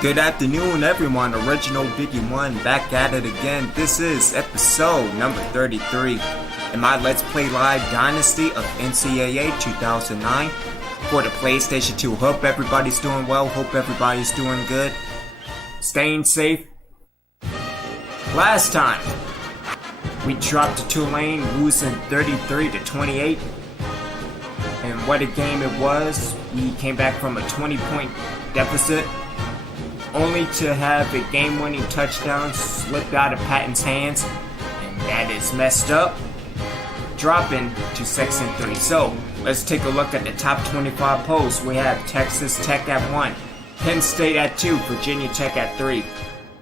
Good afternoon, everyone. Original Biggie One back at it again. This is episode number 33 in my Let's Play Live Dynasty of NCAA 2009 for the PlayStation 2. Hope everybody's doing well. Hope everybody's doing good. Staying safe. Last time, we dropped to Tulane, losing 33-28. And what a game it was. We came back from a 20-point deficit, only to have a game-winning touchdown slip out of Patton's hands, and that is messed up, dropping to 6-3. So, let's take a look at the top 25 polls. We have Texas Tech at 1, Penn State at 2, Virginia Tech at 3,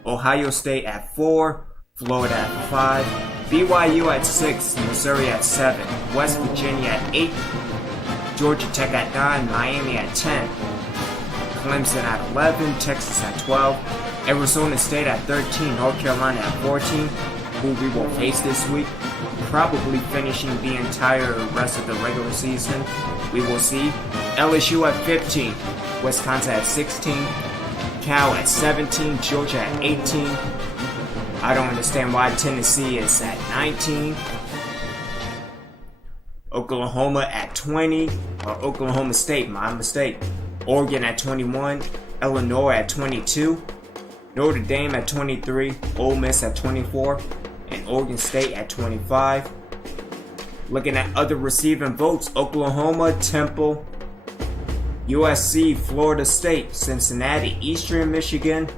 Ohio State at 4, Florida at 5, BYU at 6, Missouri at 7, West Virginia at 8, Georgia Tech at 9, Miami at 10, Clemson at 11, Texas at 12, Arizona State at 13, North Carolina at 14, who we will face this week, probably finishing the entire rest of the regular season. We will see. LSU at 15, Wisconsin at 16, Cal at 17, Georgia at 18. I don't understand why Tennessee is at 19. Oklahoma at 20, or Oklahoma State, my mistake. Oregon at 21, Illinois at 22, Notre Dame at 23, Ole Miss at 24, and Oregon State at 25. Looking at other receiving votes, Oklahoma, Temple, USC, Florida State, Cincinnati, Eastern Michigan,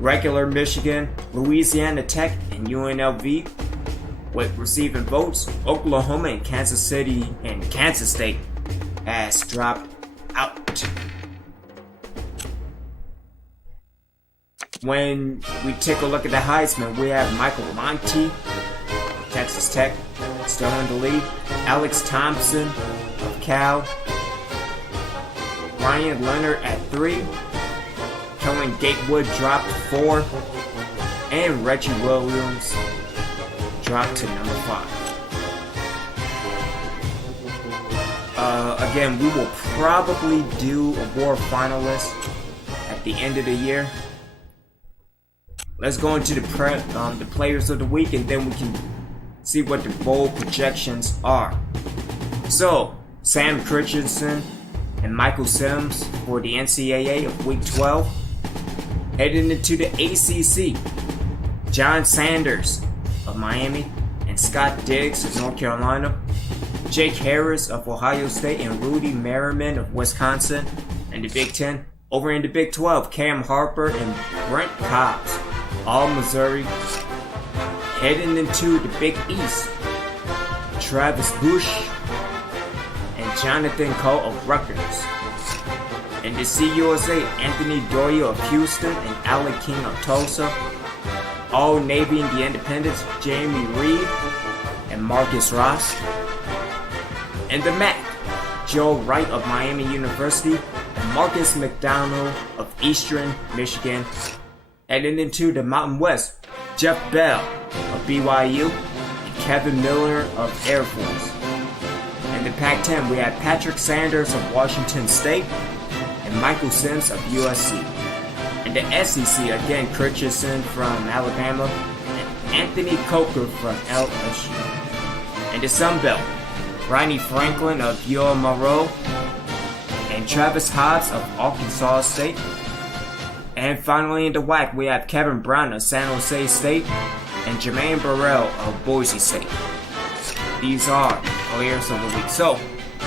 regular Michigan, Louisiana Tech, and UNLV. With receiving votes, Oklahoma and Kansas City and Kansas State has dropped out. When we take a look at the Heisman, we have Michael Monty, Texas Tech, still in the lead. Alex Thompson of Cal. Ryan Leonard at 3. Kellen Gatewood dropped 4. And Reggie Williams dropped to number 5. Again, we will probably do award finalists at the end of the year. Let's go into the players of the week, and then we can see what the bowl projections are. So, Sam Christensen and Michael Sims for the NCAA of Week 12. Heading into the ACC, John Sanders of Miami and Scott Diggs of North Carolina. Jake Harris of Ohio State and Rudy Merriman of Wisconsin. And the Big Ten. Over in the Big 12, Cam Harper and Brent Cobbs, all Missouri. Heading into the Big East, Travis Bush and Jonathan Cole of Rutgers. In the CUSA, Anthony Doyle of Houston and Alec King of Tulsa. All Navy and the Independents, Jamie Reed and Marcus Ross. In the MAC, Joe Wright of Miami University and Marcus McDonald of Eastern Michigan. Heading into the Mountain West, Jeff Bell of BYU and Kevin Miller of Air Force. In the Pac-10, we have Patrick Sanders of Washington State and Michael Sims of USC. In the SEC, again, Christensen from Alabama and Anthony Coker from LSU. In the Sun Belt, Ronnie Franklin of UMRO and Travis Hobbs of Arkansas State. And finally in the WAC, we have Kevin Brown of San Jose State and Jermaine Burrell of Boise State. These are players of the week. So,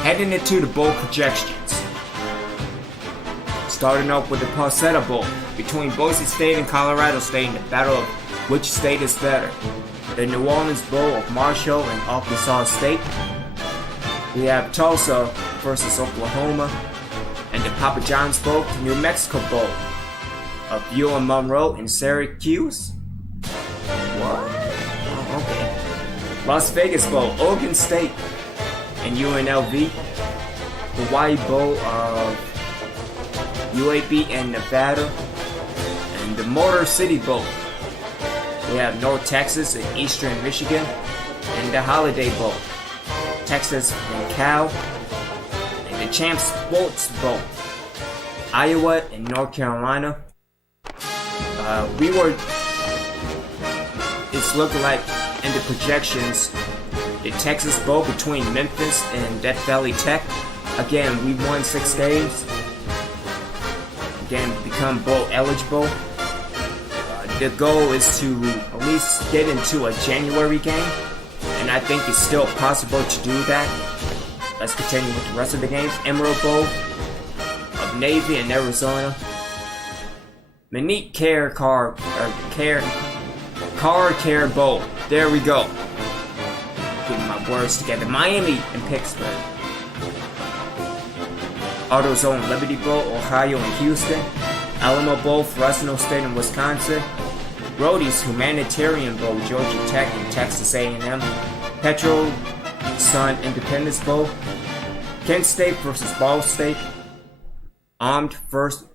heading into the bowl projections. Starting off with the Palsetta Bowl between Boise State and Colorado State in the battle of which state is better. The New Orleans Bowl of Marshall and Arkansas State. We have Tulsa versus Oklahoma, and the Papa John's Bowl, New Mexico Bowl of UM Monroe and Syracuse. What? Oh, okay. Las Vegas Bowl, Oregon State and UNLV. Hawaii Bowl of UAB and Nevada, and the Motor City Bowl. We have North Texas and Eastern Michigan, and the Holiday Bowl, Texas and Cal, and the Champs Sports Bowl, Iowa and North Carolina, It's looking like in the projections, the Texas Bowl between Memphis and Death Valley Tech. Again, we won 6 games. Again, become bowl eligible. The goal is to at least get into a January game, and I think it's still possible to do that. Let's continue with the rest of the games. Emerald Bowl of Navy and Arizona. Manique Car Care Bowl. There we go. Getting my words together. Miami and Pittsburgh. AutoZone Liberty Bowl, Ohio and Houston. Alamo Bowl, Fresno State and Wisconsin. Rhodey's Humanitarian Bowl, Georgia Tech and Texas A&M. Petro Sun Independence Bowl. Kent State versus Ball State. Armed Forces.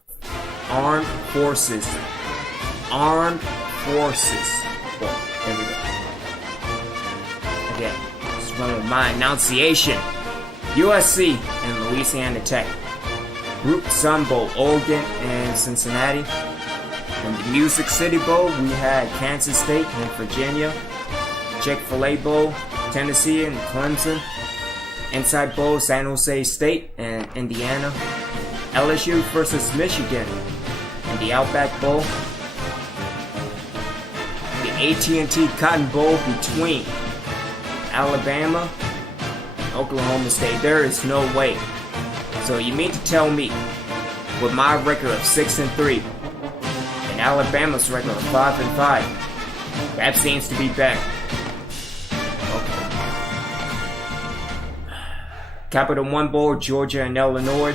Well, there we go. Again, just run with my enunciation. USC and Louisiana Tech. Group Sun Bowl, Oregon and Cincinnati. In the Music City Bowl, we had Kansas State and Virginia. Chick-fil-A Bowl, Tennessee and Clemson. Inside Bowl, San Jose State and Indiana. LSU versus Michigan. In the Outback Bowl. The AT&T Cotton Bowl between Alabama and Oklahoma State. There is no way. So you mean to tell me, with my record of 6-3 and Alabama's record of 5-5, that seems to be better. Okay. Capital One Bowl, Georgia and Illinois.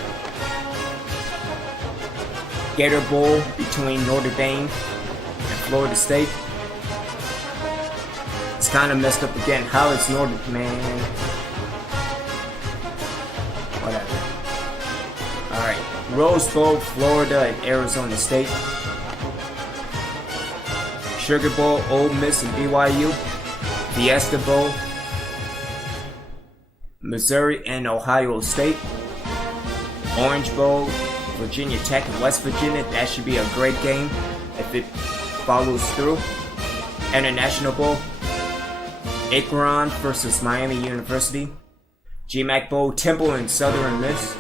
Gator Bowl between Notre Dame and Florida State. It's kind of messed up again. How is Notre Dame? Whatever. Alright. Rose Bowl, Florida and Arizona State. Sugar Bowl, Ole Miss and BYU. Fiesta Bowl, Missouri and Ohio State. Orange Bowl, Virginia Tech and West Virginia. That should be a great game if it follows through. International Bowl, Akron versus Miami University. GMAC Bowl, Temple and Southern Miss.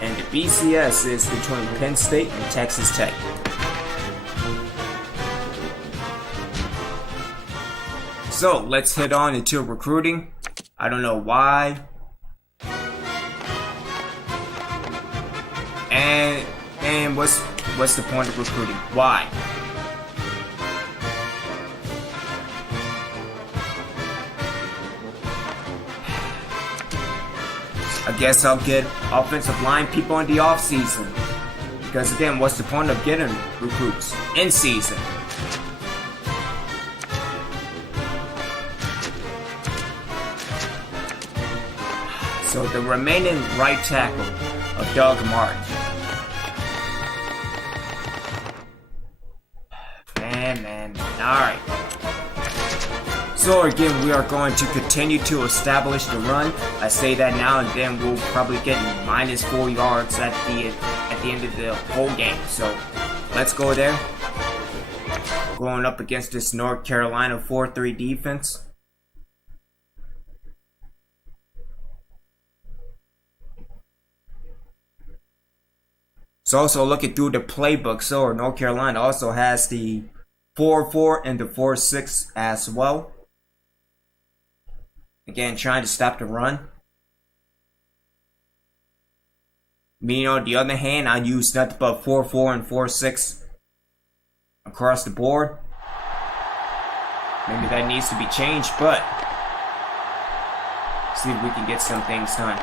And the BCS is between Penn State and Texas Tech. So let's head on into recruiting. I don't know why. And what's the point of recruiting? Why? I guess I'll get offensive line people in the off season. Because again, what's the point of getting recruits in season? So the remaining right tackle of Doug Martin. Man. Alright. So again, we are going to continue to establish the run. I say that now, and then we'll probably get -4 yards at the end of the whole game. So let's go there. Going up against this North Carolina 4-3 defense. So also looking through the playbook, so North Carolina also has the 4-4 and the 4-6 as well. Again, trying to stop the run. Me, on the other hand, I use nothing but 4-4 and 4-6 across the board. Maybe that needs to be changed, but see if we can get some things done.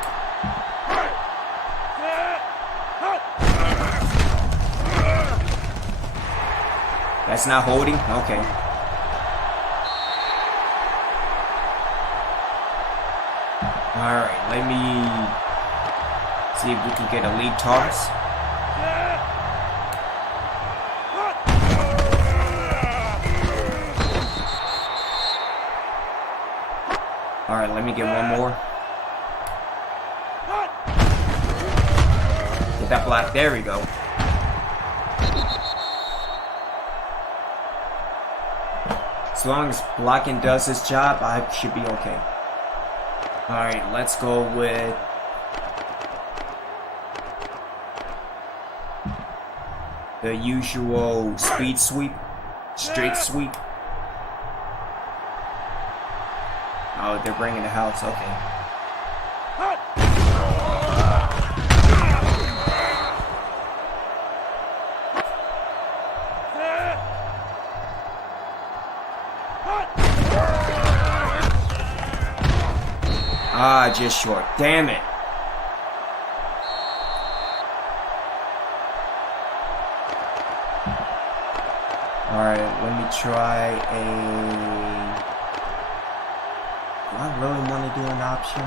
That's not holding? Okay. Alright, let me see if we can get a lead toss. Alright, let me get one more. Get that block. There we go. As long as blocking does its job, I should be okay. Alright, let's go with the usual speed sweep, straight sweep. Oh, they're bringing the house, okay. Ah, just short. Damn it. Alright, let me try a... Do I really want to do an option?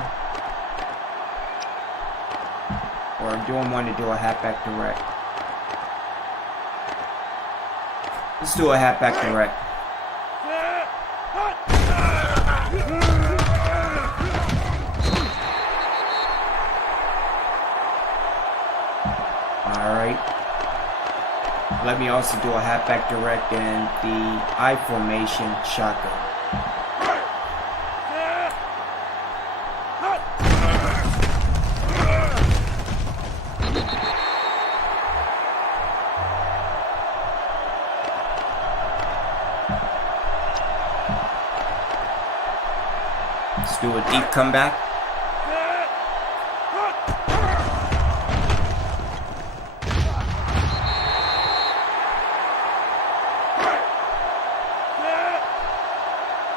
Or do I want to do a halfback direct? Let's do a halfback direct. Alright. Let me also do a halfback direct and the I formation shotgun. Let's do a deep comeback.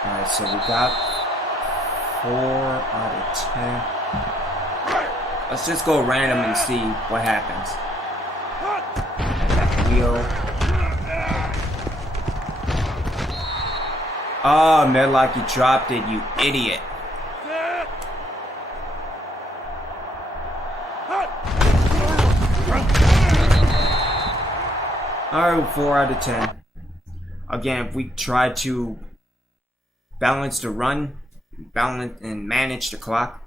Alright, so we got 4 out of 10. Let's just go random and see what happens. That wheel. Oh, Medlock, you dropped it, you idiot. Alright, 4 out of 10. Again, if we try to balance the run, balance and manage the clock,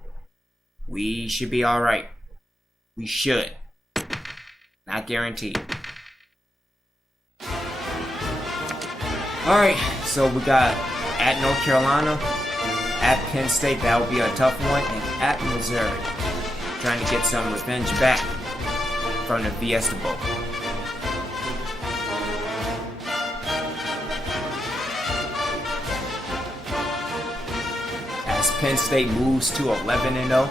we should be alright. We should. Not guaranteed. Alright, so we got at North Carolina, at Penn State, that will be a tough one, and at Missouri. Trying to get some revenge back from the Fiesta Bowl. As Penn State moves to 11-0.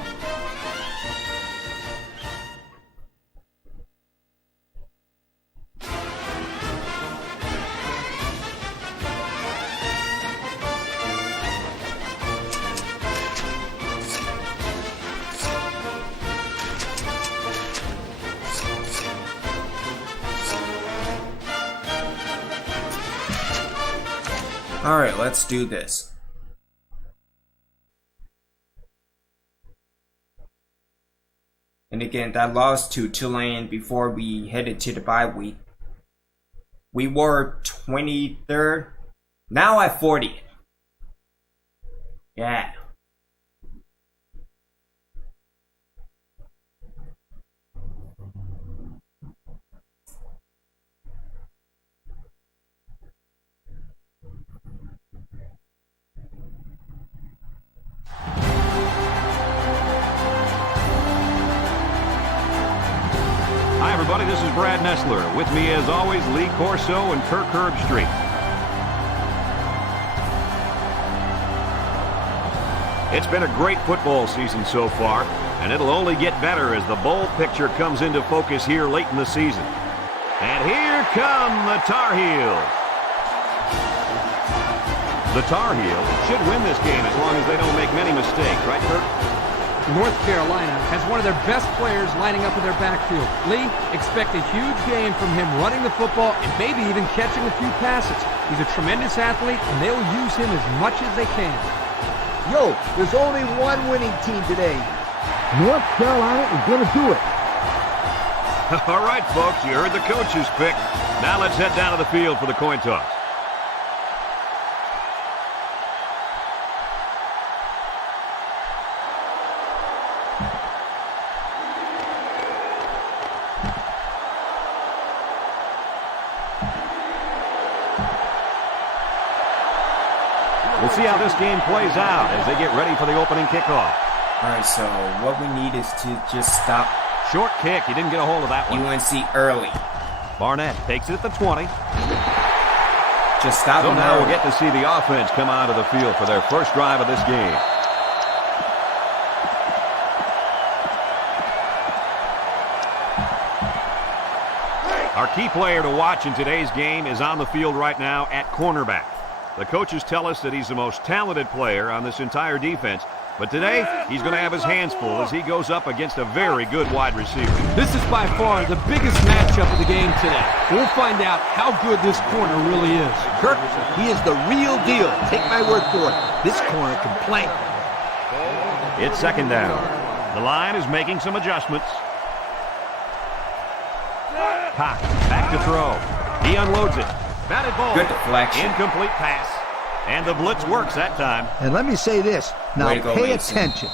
Alright, let's do this. And again, that loss to Tulane before we headed to the bye week. We were 23rd, now at 40th. Yeah. Hi, everybody. This is Brad Nessler. With me, as always, Lee Corso and Kirk Herbstreit. It's been a great football season so far, and it'll only get better as the bowl picture comes into focus here late in the season. And here come the Tar Heels. The Tar Heels should win this game as long as they don't make many mistakes, right, Kirk? North Carolina has one of their best players lining up in their backfield. Lee, expect a huge game from him running the football and maybe even catching a few passes. He's a tremendous athlete, and they'll use him as much as they can. Yo, there's only one winning team today. North Carolina is going to do it. All right, folks, you heard the coach's pick. Now let's head down to the field for the coin toss. We'll see how this game plays out as they get ready for the opening kickoff. Alright, so what we need is to just stop Short kick. He didn't get a hold of that one. UNC early. Barnett takes it at the 20. Just stop So them now early. we'll get to see the offense come onto the field for their first drive of this game. Our key player to watch in today's game is on the field right now at cornerback. The coaches tell us that he's the most talented player on this entire defense, but today he's going to have his hands full as he goes up against a very good wide receiver. This is by far the biggest matchup of the game today. We'll find out how good this corner really is. Kirk, he is the real deal. Take my word for it. This corner can play. It's second down. The line is making some adjustments. Cox back to throw. He unloads it. Batted ball. Good deflection. Incomplete pass. And the blitz works that time. And let me say this. Now Way to go, pay Mason. attention.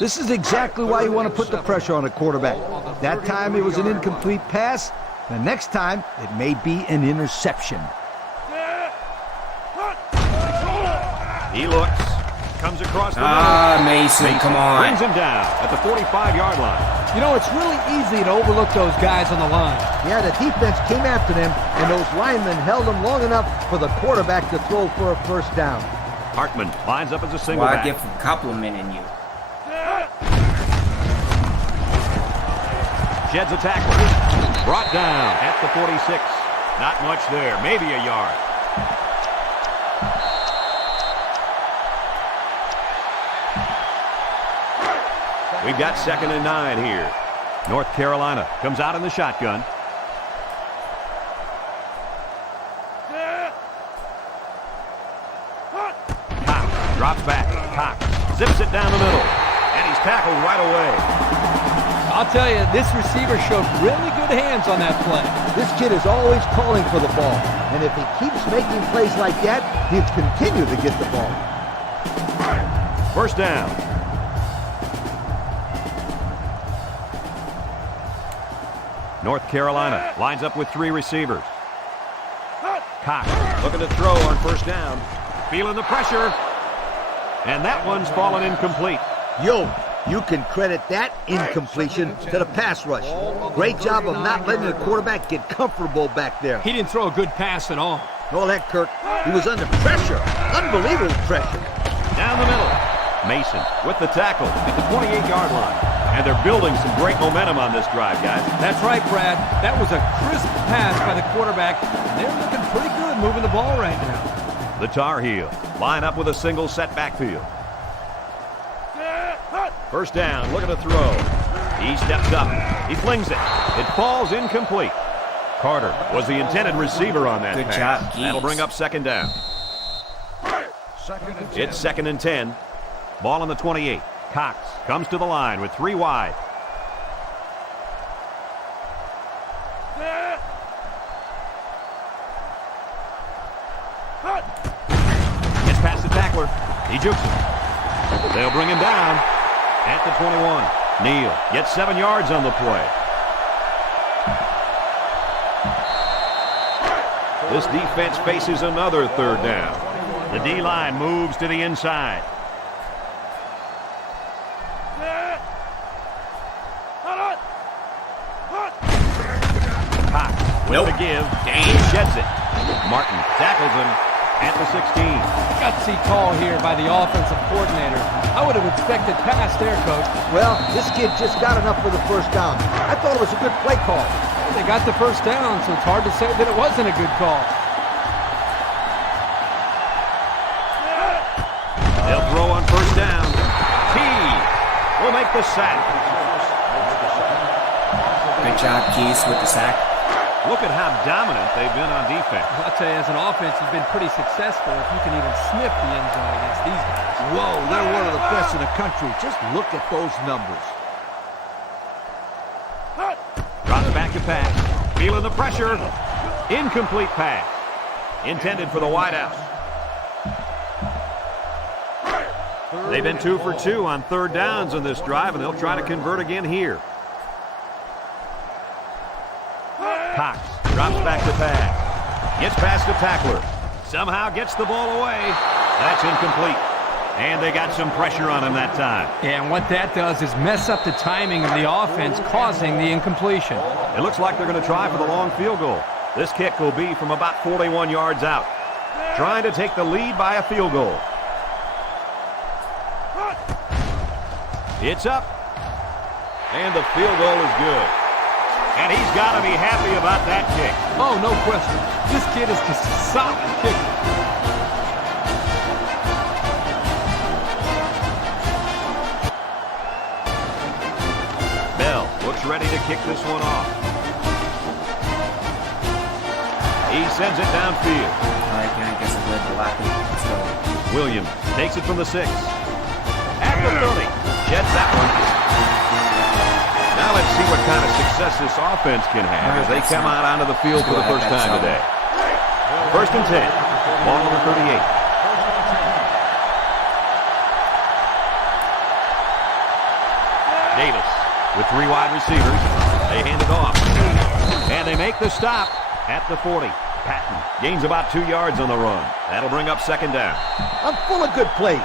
This is exactly why you want to put the pressure on a quarterback. That time it was an incomplete pass. The next time it may be an interception. He looks. Comes across the middle. Mason, come on. Brings him down at the 45-yard line. You know, it's really easy to overlook those guys on the line. Yeah, the defense came after them, and those linemen held them long enough for the quarterback to throw for a first down. Hartman lines up as a single Why I back. get for complimenting you? Sheds a tackle. Brought down at the 46. Not much there. Maybe a yard. We've got 2nd and 9 here. North Carolina comes out in the shotgun. Cox drops back. Cox zips it down the middle. And he's tackled right away. I'll tell you, this receiver showed really good hands on that play. This kid is always calling for the ball, and if he keeps making plays like that, he'll continue to get the ball. First down. North Carolina lines up with 3 receivers. Cox looking to throw on first down. Feeling the pressure. And that one's fallen incomplete. Yo, you can credit that incompletion to the pass rush. Great job of not letting the quarterback get comfortable back there. He didn't throw a good pass at all. All that, Kirk. He was under pressure. Unbelievable pressure. Down the middle. Mason with the tackle at the 28-yard line. And they're building some great momentum on this drive, guys. That's right, Brad. That was a crisp pass by the quarterback. They're looking pretty good moving the ball right now. The Tar Heels line up with a single set backfield. First down, look at the throw. He steps up. He flings it. It falls incomplete. Carter was the intended receiver on that Good pass. job, Keys. That'll bring up second down. It's 2nd and 10. Ball on the 28. Cox comes to the line with 3 wide. Gets past the tackler. He jukes him. They'll bring him down at the 21. Neal gets 7 yards on the play. This defense faces another third down. The D-line moves to the inside. Cox with the give. He sheds it. Martin tackles him at the 16. Gutsy call here by the offensive coordinator. I would have expected pass there, Coach. Well, this kid just got enough for the first down. I thought it was a good play call. They got the first down, so it's hard to say that it wasn't a good call. They'll throw on first down. He will make the sack. Good job, Keys, with the sack. Look at how dominant they've been on defense. I'll tell you, as an offense, you've been pretty successful if you can even sniff the end zone against these guys. Whoa, they're one of the best in the country. Just look at those numbers. Drops back to pass. Feeling the pressure. Incomplete pass. Intended for the wideout. They've been 2 for 2 on third downs in this drive, and they'll try to convert again here. Cox drops back to pass. Gets past the tackler. Somehow gets the ball away. That's incomplete. And they got some pressure on him that time. Yeah, and what that does is mess up the timing of the offense, causing the incompletion. It looks like they're going to try for the long field goal. This kick will be from about 41 yards out. Trying to take the lead by a field goal. It's up. And the field goal is good. And he's got to be happy about that kick. Oh, no question. This kid is just a solid kicker. Ready to kick this one off. He sends it downfield. All right, I guess it's led to Lappy. Let's go. Williams takes it from the 6. At the 30. Jets that one. Now let's see what kind of success this offense can have as they come out onto the field for the first time today. 1st and 10. Ball on the 38. Davis. With 3 wide receivers, they hand it off. And they make the stop at the 40. Patton gains about 2 yards on the run. That'll bring up 2nd down. I'm full of good plays.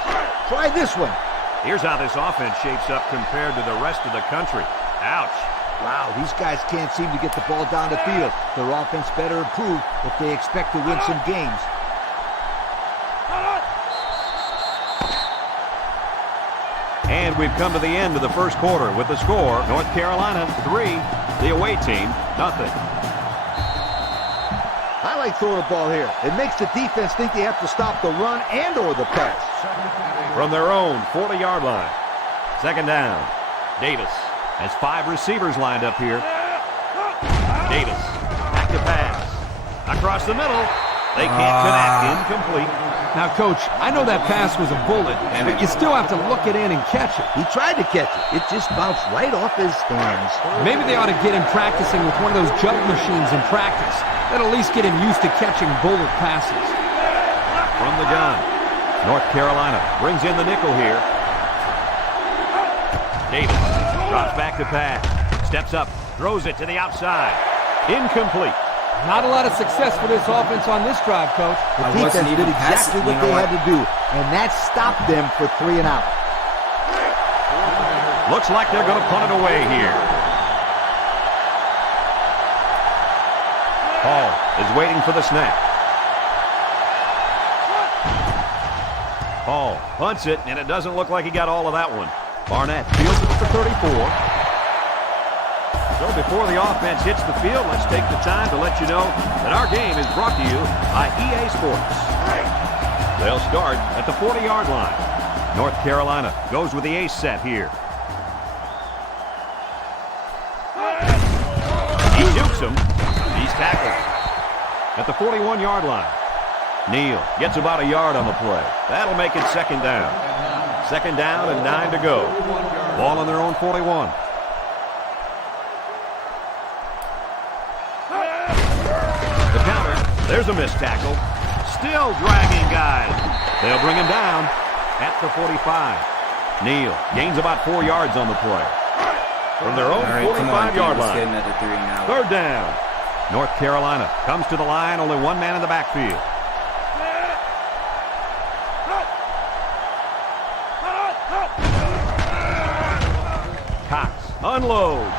Try this one. Here's how this offense shapes up compared to the rest of the country. Ouch. Wow, these guys can't seem to get the ball down the field. Their offense better improve if they expect to win some games. And we've come to the end of the first quarter with the score, North Carolina 3, the away team, nothing. I like throwing the ball here. It makes the defense think they have to stop the run and or the pass. From their own 40-yard line. 2nd down. Davis has 5 receivers lined up here. Davis, back to pass. Across the middle. They can't connect. Incomplete. Now, Coach, I know that pass was a bullet, but you still have to look it in and catch it. He tried to catch it. It just bounced right off his hands. Maybe they ought to get him practicing with one of those jump machines in practice. That'll at least get him used to catching bullet passes. From the gun, North Carolina brings in the nickel here. Davis drops back to pass. Steps up, throws it to the outside. Incomplete. Not a lot of success for this offense on this drive, Coach. The defense did exactly what they had to do, and that stopped them for 3 and out. Looks like they're going to punt it away here. Hall is waiting for the snap. Hall punts it, and it doesn't look like he got all of that one. Barnett fields it for 34. So before the offense hits the field, let's take the time to let you know that our game is brought to you by EA Sports. They'll start at the 40-yard line. North Carolina goes with the ace set here. He jukes him. He's tackled at the 41-yard line. Neal gets about a yard on the play. That'll make it 2nd down. 2nd down and 9 to go. Ball on their own 41. There's a missed tackle. Still dragging guys. They'll bring him down at the 45. Neal gains about 4 yards on the play. From their own 45-yard line. 3rd down. North Carolina comes to the line. Only 1 man in the backfield. Cox unloads.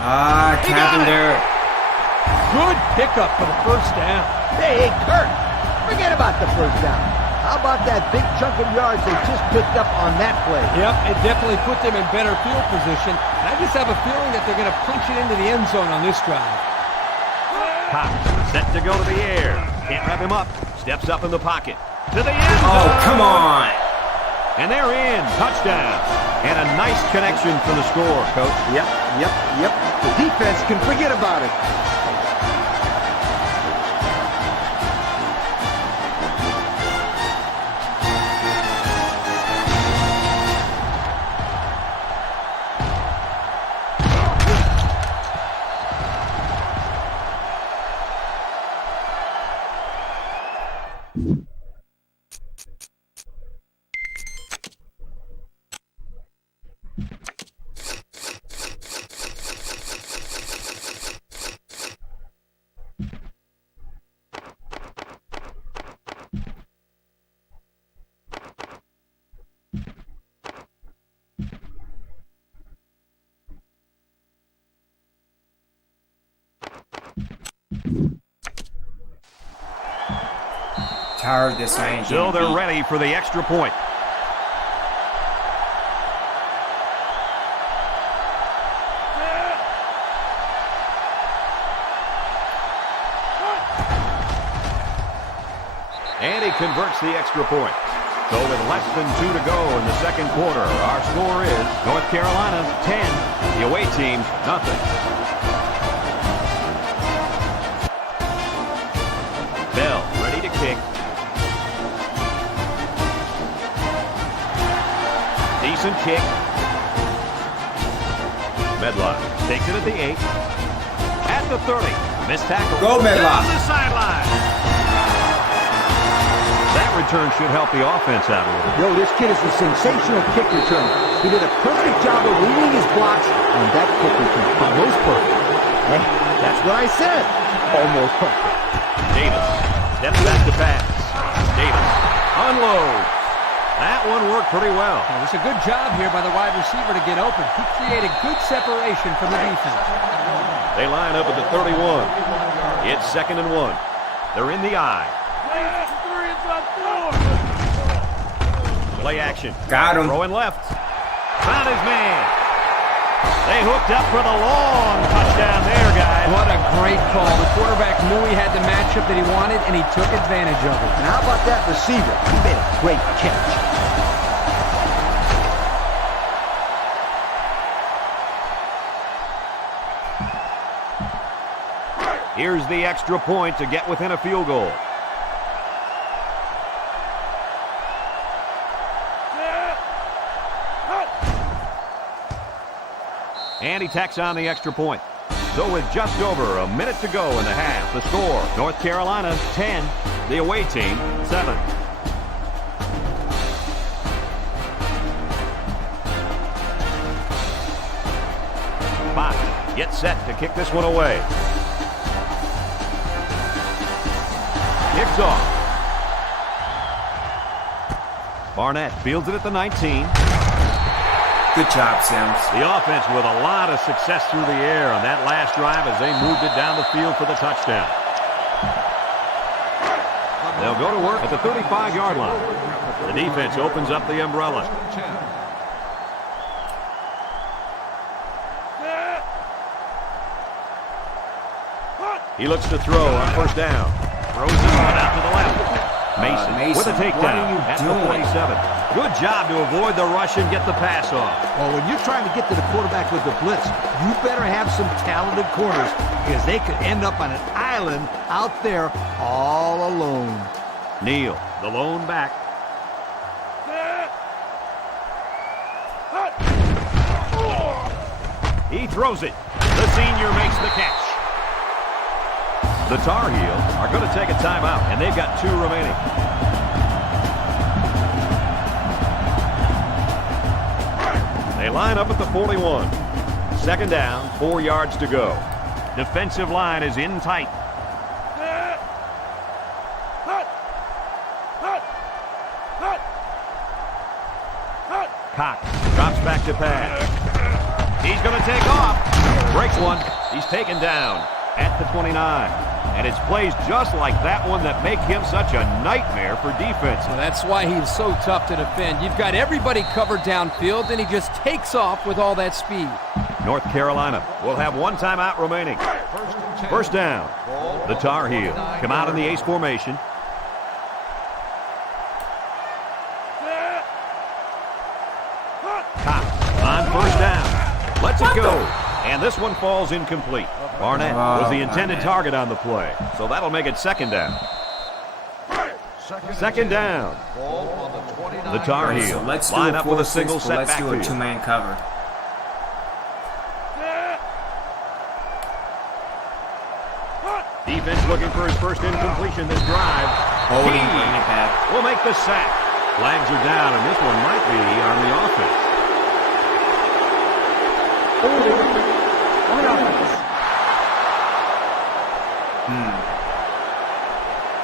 Carpenter. Good pickup for the 1st down. Hey, Kurt, forget about the 1st down. How about that big chunk of yards they just picked up on that play? Yep, it definitely put them in better field position. And I just have a feeling that they're going to punch it into the end zone on this drive. Cox set to go to the air. Can't wrap him up. Steps up in the pocket. To the end zone. Oh, come on. And they're in. Touchdown. And a nice connection for the score, Coach. Yep. The defense can forget about it. tired of this man. Still, they're ready for the extra point. And he converts the extra point. So with less than 2 to go in the second quarter, our score is North Carolina 10, the away team nothing. Bell ready to kick. Decent kick. Medlock takes it at the 8. At the 30. Missed tackle. Go Medlock. Down the sideline. That return should help the offense out a little. Yo, this kid is a sensational kick returner. He did a perfect job of reading his blocks on that kick return. Almost perfect. Hey, that's what I said. Almost perfect. Davis steps back to pass. Davis unloads. That one worked pretty well. It was a good job here by the wide receiver to get open. He created good separation from the defense. They line up at the 31. It's 2nd and 1. They're in the eye. Play action. Got him. Throwing left. Found his man. They hooked up for the long touchdown there, guys. What a great call. The quarterback knew he had the matchup that he wanted, and he took advantage of it. And how about that receiver? He made a great catch. Here's the extra point to get within a field goal. And he tacks on the extra point. So with just over a minute to go in the half, the score, North Carolina 10, the away team 7. Fox gets set to kick this one away. Kicks off. Barnett fields it at the 19. Good job, Sims. The offense with a lot of success through the air on that last drive as they moved it down the field for the touchdown. They'll go to work at the 35-yard line. The defense opens up the umbrella. He looks to throw on first down. Throws this one out to the left. Mason with a takedown at the 47. Good job to avoid the rush and get the pass off. Well, when you're trying to get to the quarterback with the blitz, you better have some talented corners because they could end up on an island out there all alone. Neal, the lone back. He throws it. The senior makes the catch. The Tar Heels are going to take a timeout, and they've got 2 remaining. They line up at the 41. 2nd down, 4 yards to go. Defensive line is in tight. Cox drops back to pass. He's going to take off. Breaks one. He's taken down at the 29. And it's plays just like that one that make him such a nightmare for defense. Well, that's why he's so tough to defend. You've got everybody covered downfield, and he just takes off with all that speed. North Carolina will have 1 timeout remaining. First down. The Tar Heels come out in the ace formation. Cox on first down. Lets it go. And this one falls incomplete. Barnett was the intended target on the play. So that'll make it 2nd down. 2nd down. The Tar Heels line up with a single set Let's do a backfield. 2-man cover. Defense looking for his first incompletion this drive. Holding, He bring it back. will make the sack. Flags are down, and this one might be on the offense.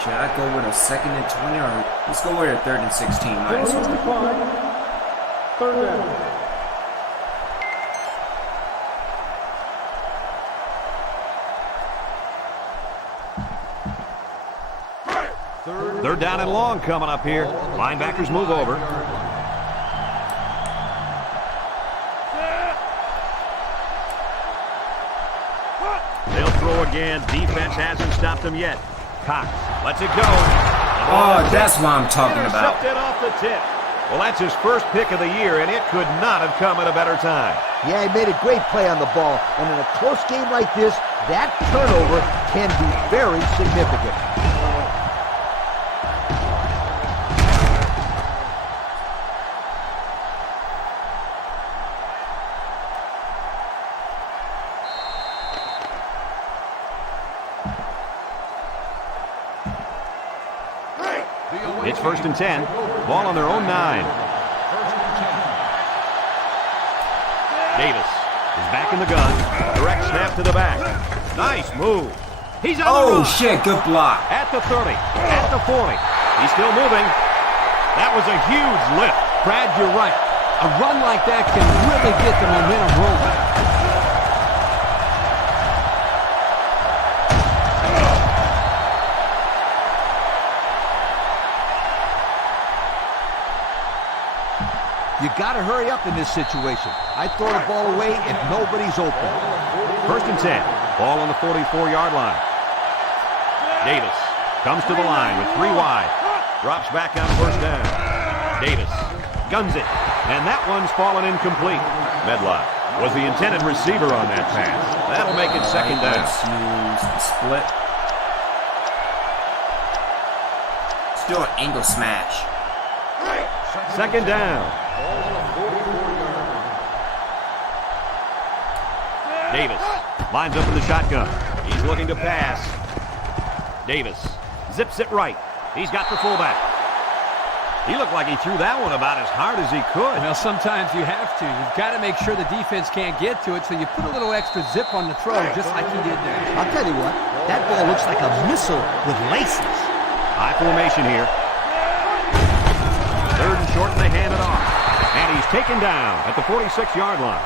Should I go with a 2nd and 20 or let's go with a 3rd and 16 minus 1? 3rd down. Third down and long coming up here. Linebackers move over. They'll throw again. Defense hasn't stopped them yet. Cox lets it go. Oh, that's what I'm talking about. Intercepted off the tip. Well, that's his first pick of the year, and it could not have come at a better time. Yeah, he made a great play on the ball. And in a close game like this, that turnover can be very significant. It's 1st and 10. Ball on their own 9. Davis is back in the gun. Direct snap to the back. Nice move. He's on the run. Oh, shit, good block. At the 30, at the 40. He's still moving. That was a huge lift. Brad, you're right. A run like that can really get the momentum rolling. You got to hurry up in this situation. I throw the ball away if nobody's open. 1st and 10. Ball on the 44-yard line. Davis comes to the line with 3 wide. Drops back on 1st down. Davis guns it. And that one's fallen incomplete. Medlock was the intended receiver on that pass. That'll make it 2nd down. Let's use the split. Still an angle smash. 2nd down. Davis lines up in the shotgun. He's looking to pass. Davis zips it right. He's got the fullback. He looked like he threw that one about as hard as he could. Well, sometimes you have to. You've got to make sure the defense can't get to it, so you put a little extra zip on the throw, just like he did there. I'll tell you what, that ball looks like a missile with laces. High formation here. 3rd and short, and they hand it off. And he's taken down at the 46-yard line.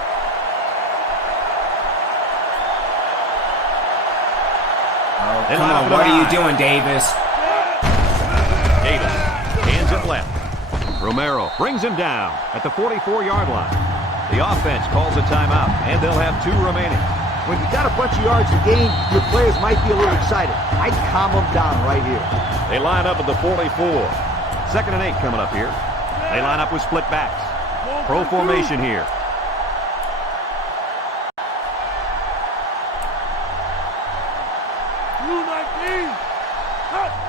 Oh, come on, what are you doing, Davis? Davis hands it left. Romero brings him down at the 44-yard line. The offense calls a timeout, and they'll have 2 remaining. When you got a bunch of yards to gain, your players might be a little excited. I'd calm them down right here. They line up at the 44. 2nd and 8 coming up here. They line up with split backs. Pro formation here.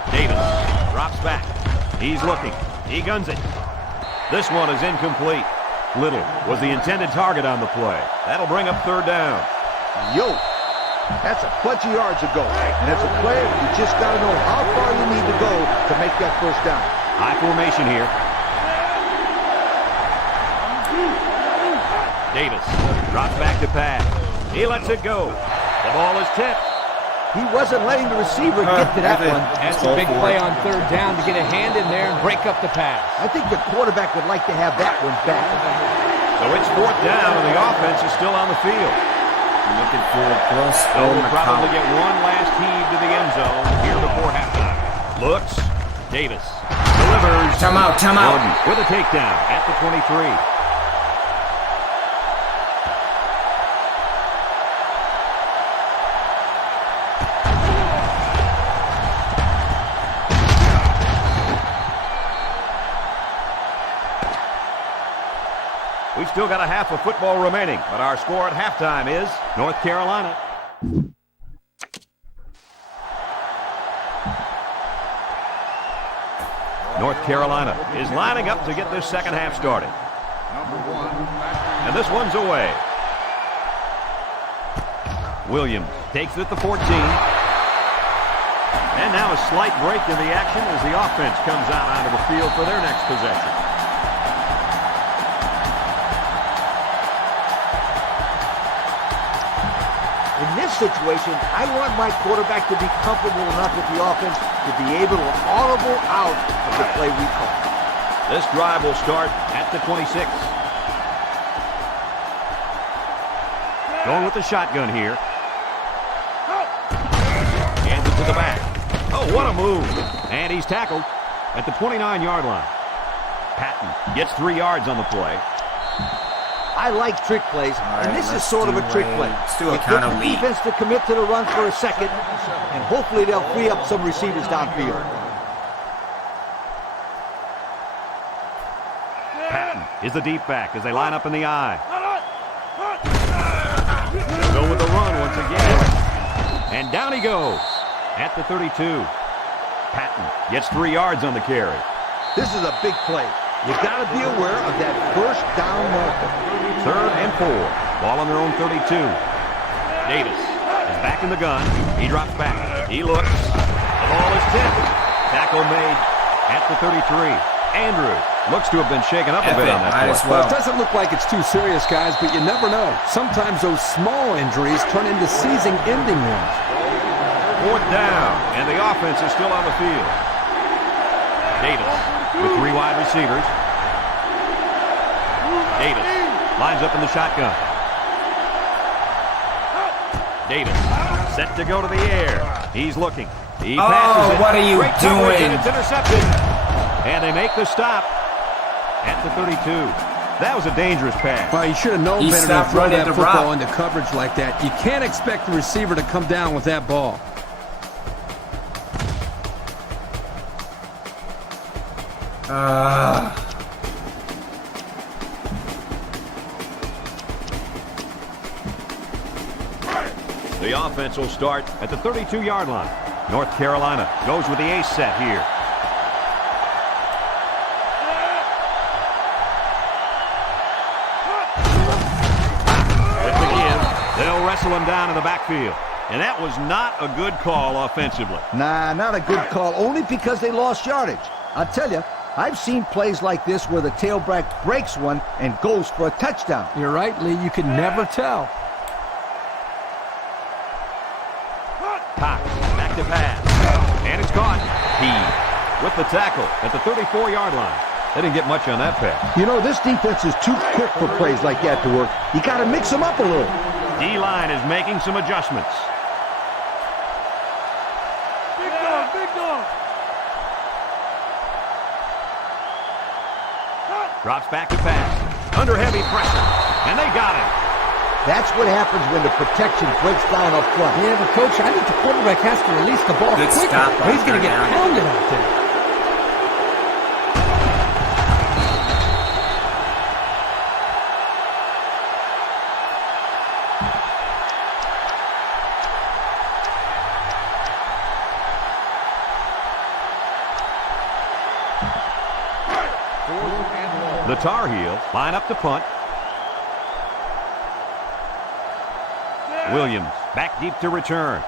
Davis drops back. He's looking. He guns it. This one is incomplete. Little was the intended target on the play. That'll bring up 3rd down. Yo, that's a bunch of yards to go. And as a player, you just got to know how far you need to go to make that 1st down. High formation here. Davis drops back to pass. He lets it go. The ball is tipped. He wasn't letting the receiver get to that one. That's a big play on 3rd down to get a hand in there and break up the pass. I think the quarterback would like to have that one back. So it's 4th down, and the offense is still on the field. Looking for a close. So we'll probably get one last heave to the end zone here before halftime. Looks. Davis delivers. Timeout, timeout. Gordon with a takedown at the 23. We've still got a half of football remaining, but our score at halftime is North Carolina. North Carolina is lining up to get this 2nd half started. And this one's away. Williams takes it at the 14. And now a slight break in the action as the offense comes out onto the field for their next possession. In this situation, I want my quarterback to be comfortable enough with the offense to be able to audible out of the play we call. This drive will start at the 26. Going with the shotgun here. Hands it to the back. Oh, what a move. And he's tackled at the 29-yard line. Patton gets 3 yards on the play. I like trick plays, and this is let's sort of a trick play. let's do a It kind gets of the lead. defense to commit to the run for a second, and hopefully they'll free up some receivers downfield. Patton is the deep back as they line up in the eye. They'll go with the run once again. And down he goes at the 32. Patton gets 3 yards on the carry. This is a big play. You got to be aware of that first down marker. 3rd and 4. Ball on their own 32. Davis is back in the gun. He drops back. He looks. The ball is tipped. Tackle made at the 33. Andrew looks to have been shaken up a bit on that might play. as Well, well. it doesn't look like it's too serious, guys, but you never know. Sometimes those small injuries turn into season-ending ones. 4th down, and the offense is still on the field. Davis with 3 wide receivers. Davis lines up in the shotgun. Davis set to go to the air. He's looking. He passes it. What are you Great coverage, doing? and it's intercepted. And they make the stop at the 32. That was a dangerous pass. Well, you should have known He better to stopped throw running that the football route. into coverage like that. You can't expect the receiver to come down with that ball. The offense will start at the 32-yard line. North Carolina goes with the ace set here. With the give, they'll wrestle him down in the backfield. And that was not a good call offensively. Nah, not a good call, only because they lost yardage. I'll tell you, I've seen plays like this where the tailback breaks one and goes for a touchdown. You're right, Lee. You can never tell. Cox back to pass. And it's caught. He with the tackle at the 34-yard line. They didn't get much on that pass. You know, this defense is too quick for plays like that to work. You got to mix them up a little. D-line is making some adjustments. Big dog, big dog. Drops back to pass. Under heavy pressure. And they got him. That's what happens when the protection breaks down up front. Yeah, but Coach, I think the quarterback has to release the ball Good quicker. stop Or he's going to on get third down. pounded out there. The Tar Heels line up to punt. Williams back deep to return.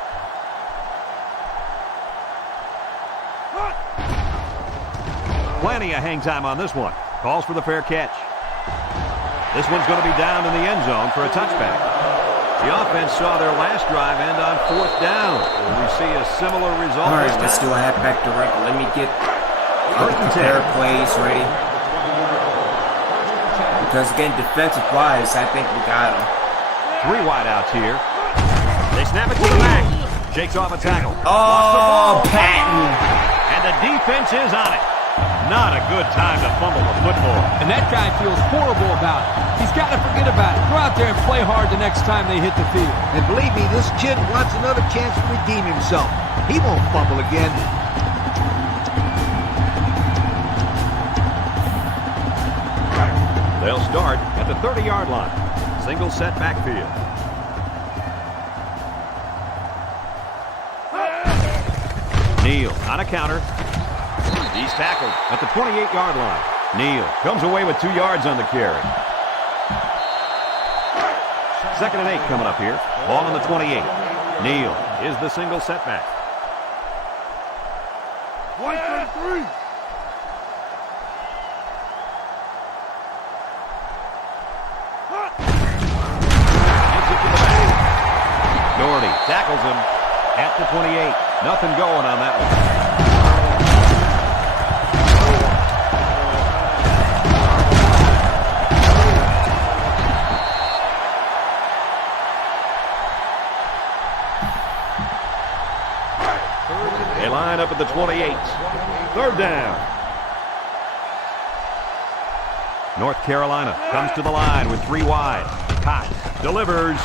Plenty of hang time on this one. Calls for the fair catch. This one's going to be down in the end zone for a touchback. The offense saw their last drive end on 4th down. Will we see a similar result? All right, this let's time? do a halfback direct. Let me get their plays ready. Because again, defensive-wise, I think we got them. 3 wideouts here. They snap it to the back. Shakes off a tackle. Oh, Patton. And the defense is on it. Not a good time to fumble the football. And that guy feels horrible about it. He's got to forget about it. Go out there and play hard the next time they hit the field. And believe me, this kid wants another chance to redeem himself. He won't fumble again. They'll start at the 30-yard line. Single set backfield. Neal on a counter. He's tackled at the 28-yard line. Neal comes away with 2 yards on the carry. 2nd and 8 coming up here. Ball on the 28. Neal is the single setback. 133. Gets it to the back. Doherty tackles him at the 28. Nothing going on that one. They line up at the 28. Third down. North Carolina comes to the line with 3 wide. Cott delivers.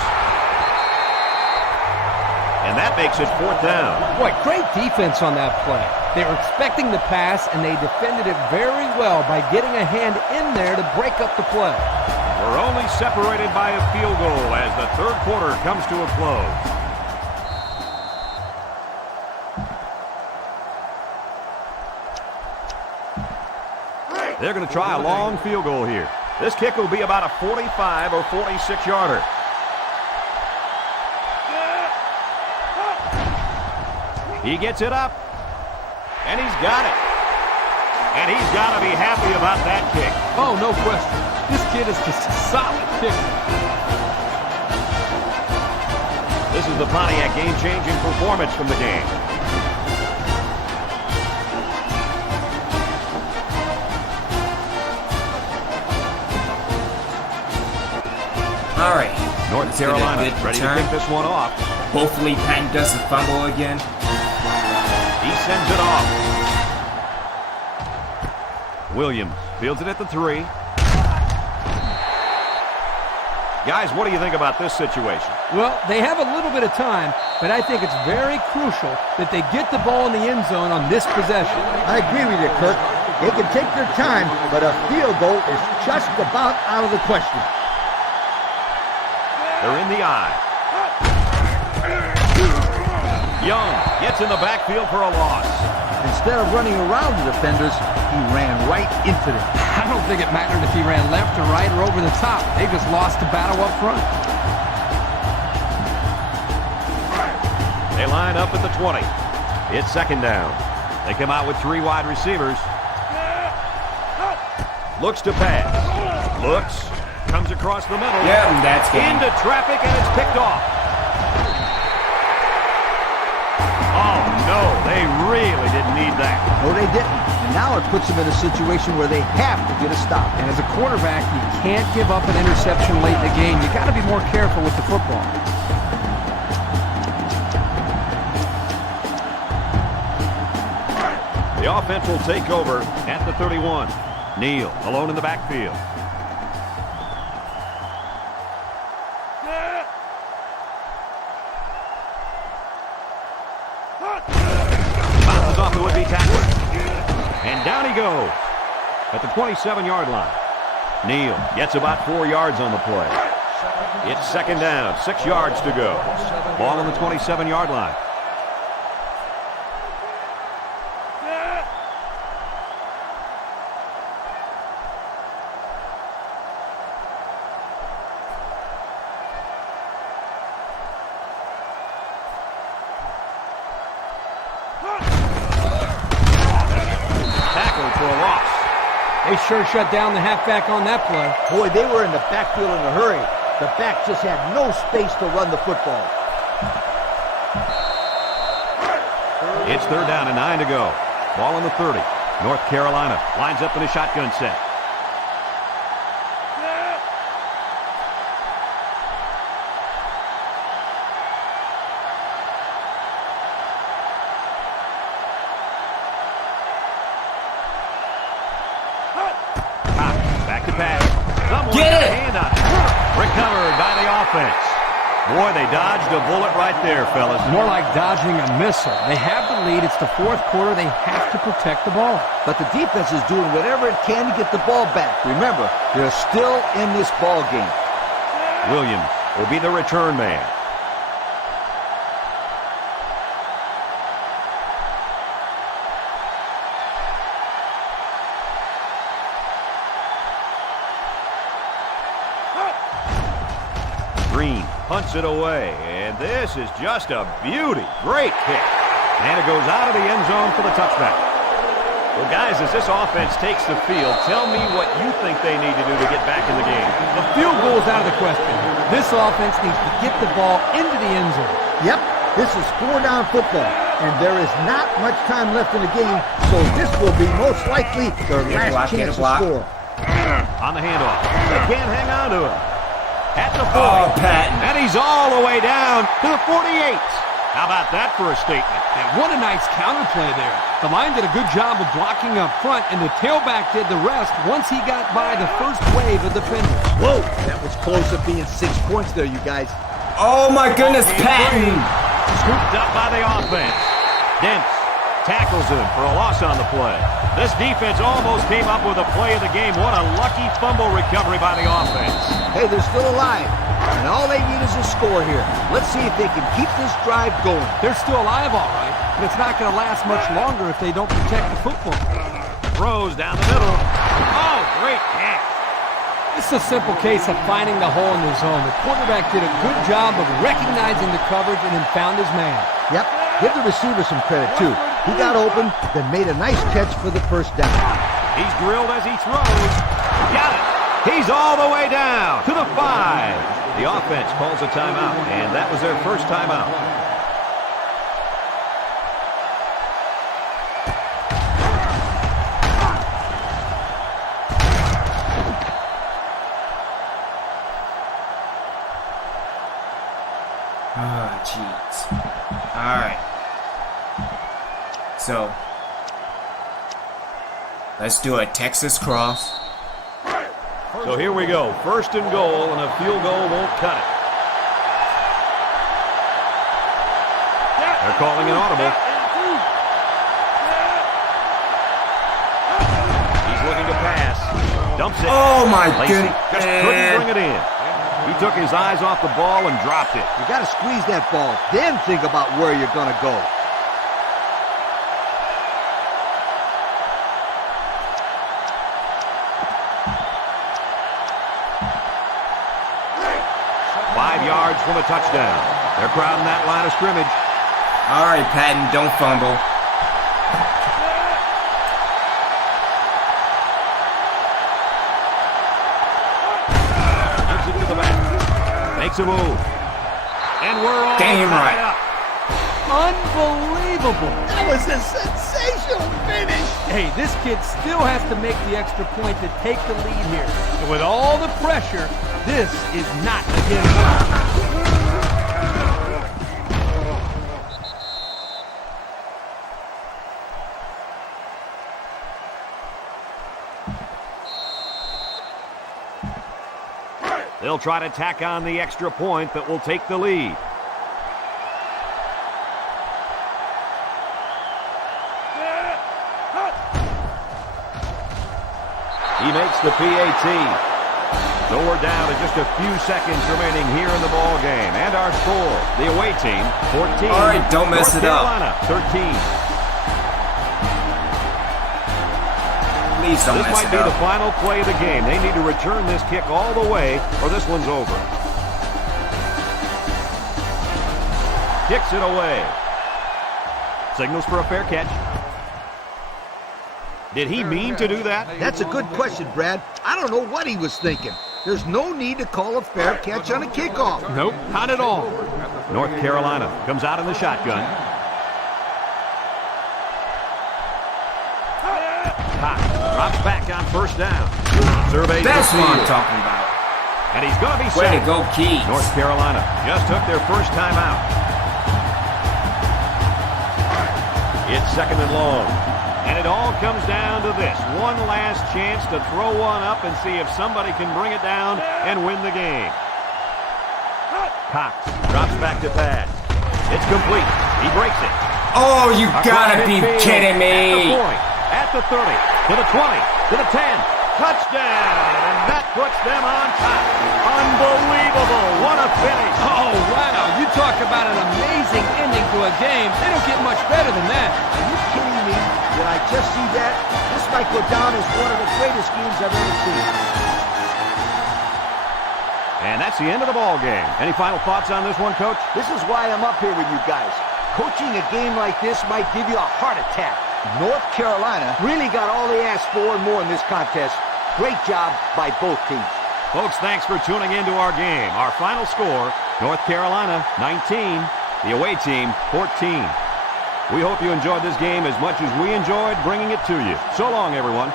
And that makes it 4th down. Boy, great defense on that play. They were expecting the pass, and they defended it very well by getting a hand in there to break up the play. We're only separated by a field goal as the third quarter comes to a close. They're going to try a long field goal here. This kick will be about a 45 or 46-yarder. He gets it up, and he's got it. And he's got to be happy about that kick. Oh, no question. This kid is just a solid kicker. This is the Pontiac game-changing performance from the game. All right. North Carolina ready to pick this one off. Hopefully Patton doesn't fumble again. He sends it off. Williams fields it at the 3. Guys, what do you think about this situation? Well, they have a little bit of time, but I think it's very crucial that they get the ball in the end zone on this possession. I agree with you, Kirk. They can take their time, but a field goal is just about out of the question. They're in the eye. Young gets in the backfield for a loss. Instead of running around the defenders, he ran right into them. I don't think it mattered if he ran left or right or over the top. They just lost the battle up front. They line up at the 20. It's 2nd down. They come out with 3 wide receivers. Looks to pass. Looks. Comes across the middle. Yeah, that's game. Into traffic, and it's picked off. Oh, no, they really didn't need that. No, they didn't. And now it puts them in a situation where they have to get a stop. And as a quarterback, you can't give up an interception late in the game. You got to be more careful with the football. The offense will take over at the 31. Neal alone in the backfield. Bounces off the would-be tackler. And down he goes at the 27-yard line. Neal gets about 4 yards on the play. It's 2nd down, 6 yards to go. Ball on the 27-yard line. They sure shut down the halfback on that play. Boy, they were in the backfield in a hurry. The back just had no space to run the football. It's 3rd down and 9 to go. Ball on the 30. North Carolina lines up in a shotgun set. Back to pass. Someone Get got it! a hand on it. Recovered by the offense. Boy, they dodged a bullet right there, fellas. More like dodging a missile. They have the lead. It's the 4th quarter. They have to protect the ball. But the defense is doing whatever it can to get the ball back. Remember, they're still in this ball game. Williams will be the return man. Green punts it away, and this is just a beauty. Great kick. And it goes out of the end zone for the touchback. Well, guys, as this offense takes the field, tell me what you think they need to do to get back in the game. The field goal is out of the question. This offense needs to get the ball into the end zone. Yep, this is 4-down football, and there is not much time left in the game, so this will be most likely their last chance to score. On the handoff. They can't hang on to him. At the 40. Oh, Patton. And he's all the way down to the 48. How about that for a statement? And what a nice counterplay there. The line did a good job of blocking up front, and the tailback did the rest once he got by the first wave of defenders. Whoa, that was close to being 6 points there, you guys. Oh my goodness, Patton! Scooped up by the offense. Dents tackles him for a loss on the play. This defense almost came up with a play of the game. What a lucky fumble recovery by the offense. Hey, they're still alive, and all they need is a score here. Let's see if they can keep this drive going. They're still alive, all right, but it's not going to last much longer if they don't protect the football. Throws down the middle. Oh, great catch. This is a simple case of finding the hole in the zone. The quarterback did a good job of recognizing the coverage and then found his man. Yep, give the receiver some credit, too. He got open, then made a nice catch for the first down. He's drilled as he throws. Got it. He's all the way down to the 5. The offense calls a timeout, and that was their first timeout. Oh, jeez. Alright. So, let's do a Texas cross. So here we go. First and goal, and a field goal won't cut it. They're calling an audible. He's looking to pass. Dumps it. Oh my Lacey goodness. just couldn't bring it in. He took his eyes off the ball and dropped it. You got to squeeze that ball, then think about where you're going to go. Yards from a touchdown. They're crowding that line of scrimmage. All right, Patton, don't fumble. Gives it to the back. Makes a move. And we're all Damn right. up. Unbelievable. That was a sensational finish. Hey, this kid still has to make the extra point to take the lead here. And with all the pressure, this is not a given. They'll try to tack on the extra point that will take the lead. He makes the PAT. So we're down to just a few seconds remaining here in the ball game. And our score, the away team, 14. All right, don't mess North it up. Carolina, 13. Please don't This mess might it be up. the final play of the game. They need to return this kick all the way, or this one's over. Kicks it away. Signals for a fair catch. Did he mean to do that? That's a good question, Brad. I don't know what he was thinking. There's no need to call a fair catch on a kickoff. Nope, not at all. North Carolina comes out in the shotgun. Cox drops back on first down. Surveys That's the what I'm field. talking about. And he's going to be Way to sacked. go, Keys. North Carolina just took their first time out. It's second and long. And it all comes down to this. One last chance to throw one up and see if somebody can bring it down and win the game. Cox drops back to pass. It's complete. He breaks it. Oh, you gotta Across be midfield, kidding At the me. point, at the 30, to the 20, to the 10. Touchdown! And that puts them on top. Unbelievable. What a finish. Oh, wow. You talk about an amazing ending to a game. They don't get much better than that. Are you kidding me? Did I just see that? This might go down as one of the greatest games I've ever seen. And that's the end of the ball game. Any final thoughts on this one, Coach? This is why I'm up here with you guys. Coaching a game like this might give you a heart attack. North Carolina really got all they asked for and more in this contest. Great job by both teams. Folks, thanks for tuning into our game. Our final score, North Carolina 19, the away team 14. We hope you enjoyed this game as much as we enjoyed bringing it to you. So long, everyone.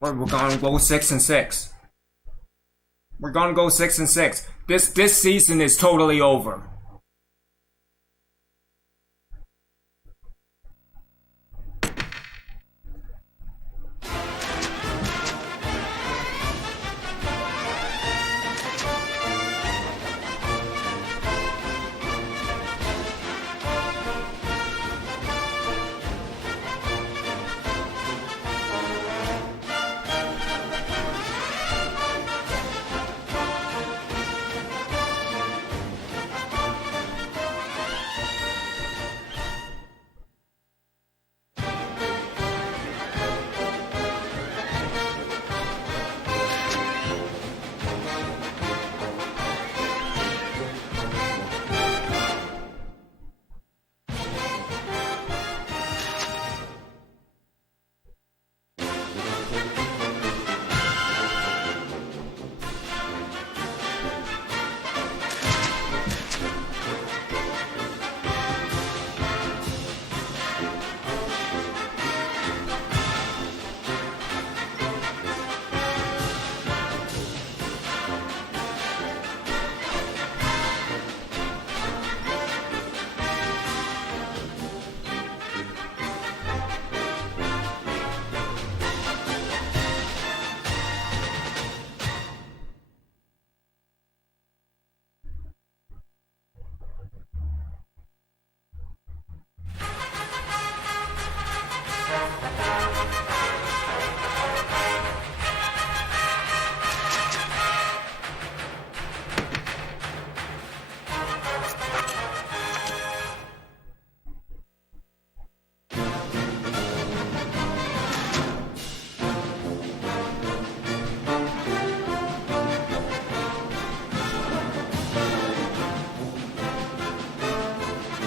We're gonna go 6-6. We're gonna go 6-6. This season is totally over.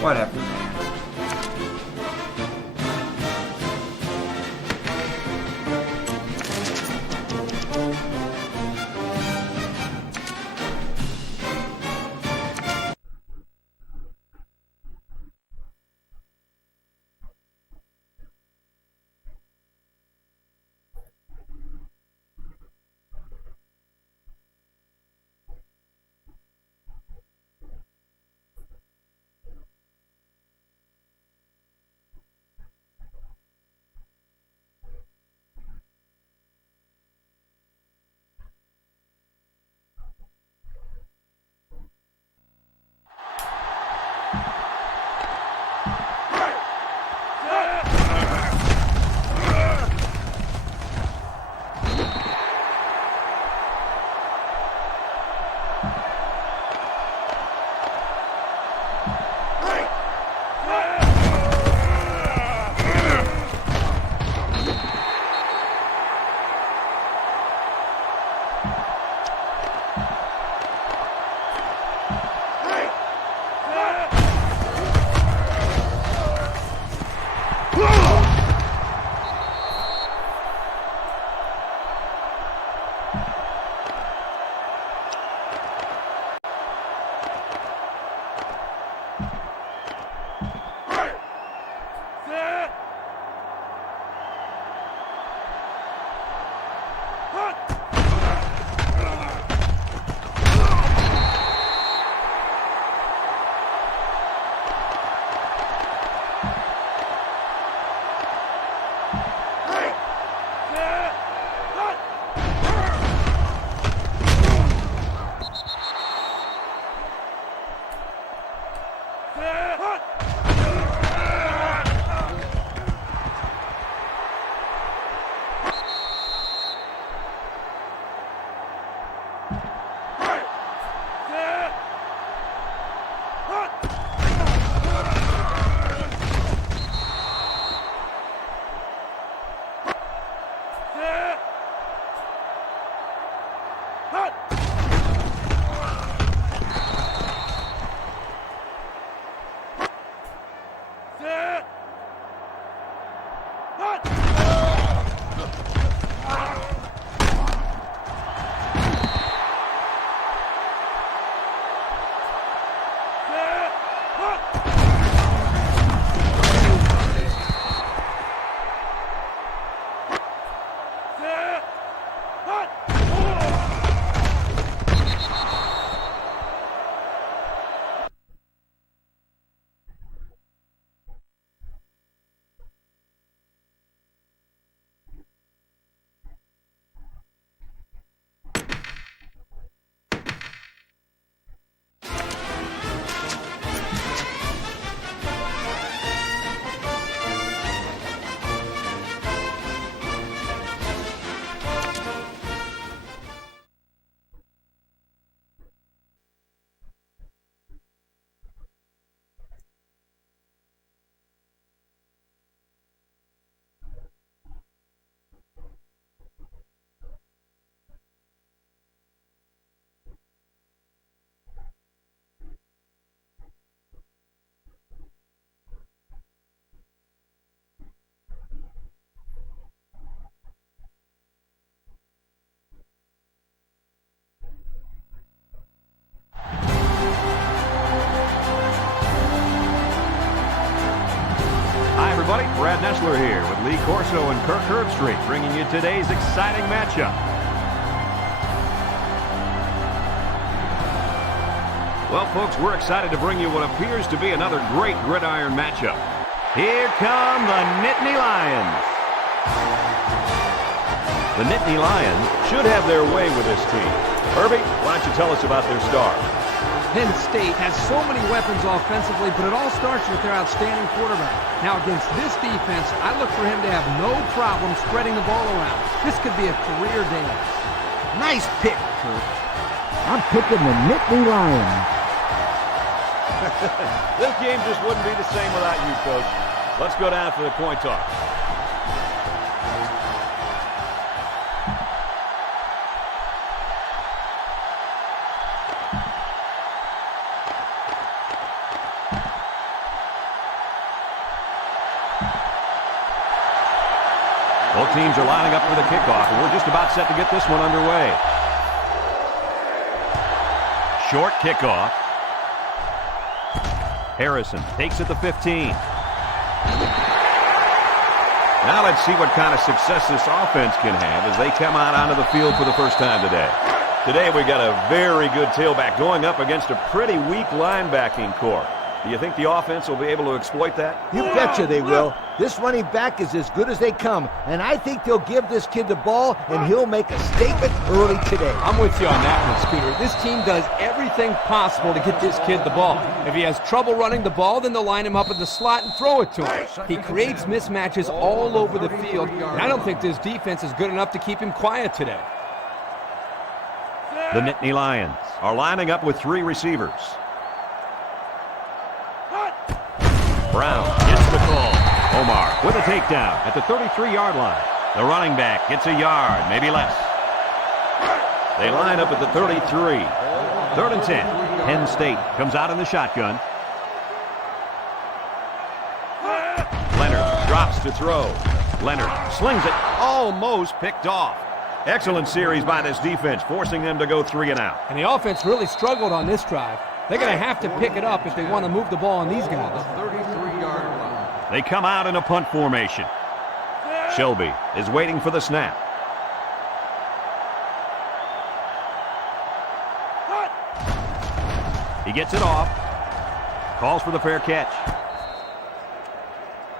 Whatever, man. everybody. Brad Nessler here with Lee Corso and Kirk Herbstreit bringing you today's exciting matchup. Well, folks, we're excited to bring you what appears to be another great gridiron matchup. Here come the Nittany Lions. The Nittany Lions should have their way with this team. Herbie, why don't you tell us about their star? Penn State has so many weapons offensively, but it all starts with their outstanding quarterback. Now, against this defense, I look for him to have no problem spreading the ball around. This could be a career day. Nice pick, Kurt. I'm picking the Nittany Lions. This game just wouldn't be the same without you, Coach. Let's go down for the coin toss. Both teams are lining up for the kickoff, and we're just about set to get this one underway. Short kickoff. Harrison takes it to 15. Now let's see what kind of success this offense can have as they come out onto the field for the first time today. Today we got a very good tailback going up against a pretty weak linebacking core. Do you think the offense will be able to exploit that? You betcha they will. This running back is as good as they come, and I think they'll give this kid the ball, and he'll make a statement early today. I'm with you on that one, Scooter. This team does everything possible to get this kid the ball. If he has trouble running the ball, then they'll line him up in the slot and throw it to him. He creates mismatches all over the field, and I don't think this defense is good enough to keep him quiet today. The Nittany Lions are lining up with 3 receivers. Brown gets the call. Omar with a takedown at the 33-yard line. The running back gets a yard, maybe less. They line up at the 33. 3rd and 10. Penn State comes out in the shotgun. Leonard drops to throw. Leonard slings it, almost picked off. Excellent series by this defense, forcing them to go 3 and out. And the offense really struggled on this drive. They're going to have to pick it up if they want to move the ball on these guys. 33-yard line. They come out in a punt formation. Shelby is waiting for the snap. He gets it off. Calls for the fair catch.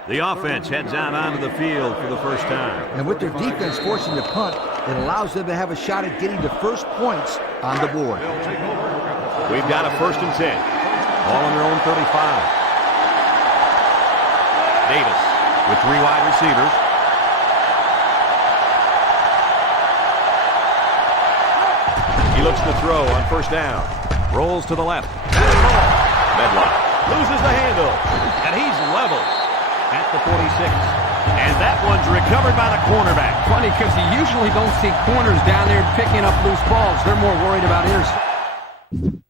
The offense heads out onto the field for the first time. And with their defense forcing the punt, it allows them to have a shot at getting the first points on the board. We've got a 1st and 10. All on their own 35. Davis with 3 wide receivers. He looks to throw on 1st down. Rolls to the left. Medlock loses the handle. And he's level at the 46. And that one's recovered by the cornerback. Funny, because you usually don't see corners down there picking up loose balls. They're more worried about interceptions.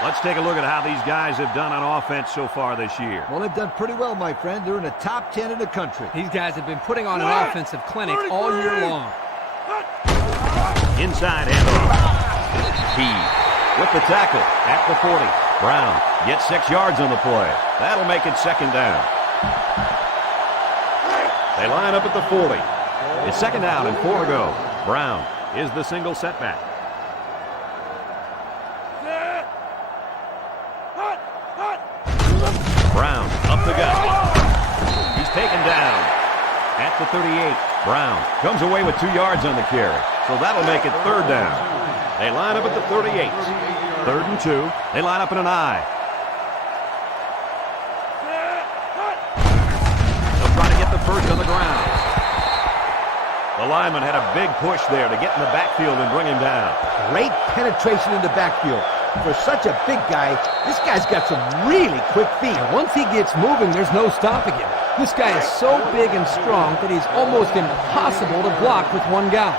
Let's take a look at how these guys have done on offense so far this year. Well, they've done pretty well, my friend. They're in the top 10 in the country. These guys have been putting on an offensive clinic all year long. Inside handoff. He with the tackle at the 40. Brown gets 6 yards on the play. That'll make it 2nd down. They line up at the 40. It's 2nd down and 4 to go. Brown is the single setback. Brown up the gut. He's taken down at the 38. Brown comes away with 2 yards on the carry. So that'll make it 3rd down. They line up at the 38. 3rd and 2. They line up in an I. They'll try to get the first on the ground. The lineman had a big push there to get in the backfield and bring him down. Great penetration in the backfield. For such a big guy, this guy's got some really quick feet. And once he gets moving, there's no stopping him. This guy is so big and strong that he's almost impossible to block with one guy.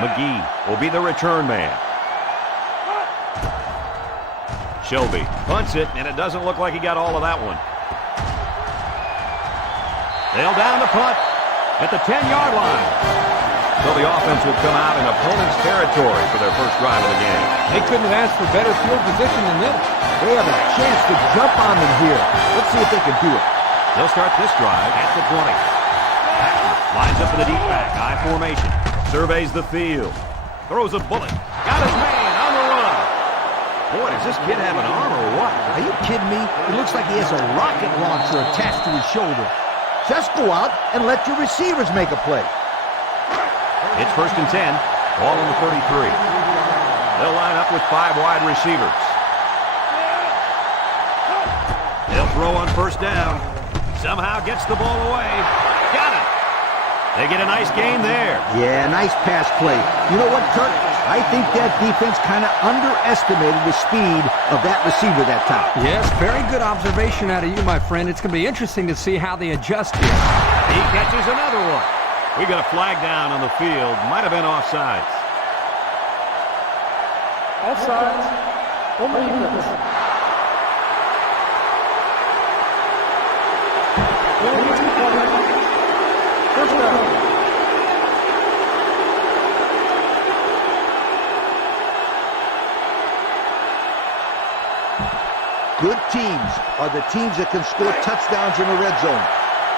McGee will be the return man. Shelby punts it, and it doesn't look like he got all of that one. They'll down the punt at the 10-yard line. So the offense will come out in opponent's territory for their first drive of the game. They couldn't have asked for better field position than this. They have a chance to jump on them here. Let's see if they can do it. They'll start this drive at the 20. Lines up in the deep back, I formation. Surveys the field. Throws a bullet. Got his man on the run. Boy, does this kid have an arm or what? Are you kidding me? It looks like he has a rocket launcher attached to his shoulder. Just go out and let your receivers make a play. It's 1st and 10. Ball on the 33. They'll line up with 5 wide receivers. They'll throw on 1st down. Somehow gets the ball away. Got it. They get a nice gain there. Yeah, nice pass play. You know what, Kirk? I think that defense kind of underestimated the speed of that receiver that time. Yes, very good observation out of you, my friend. It's going to be interesting to see how they adjust here. He catches another one. We got a flag down on the field. Might have been offsides. Offsides. On the defense. First down. Good teams are the teams that can score touchdowns in the red zone.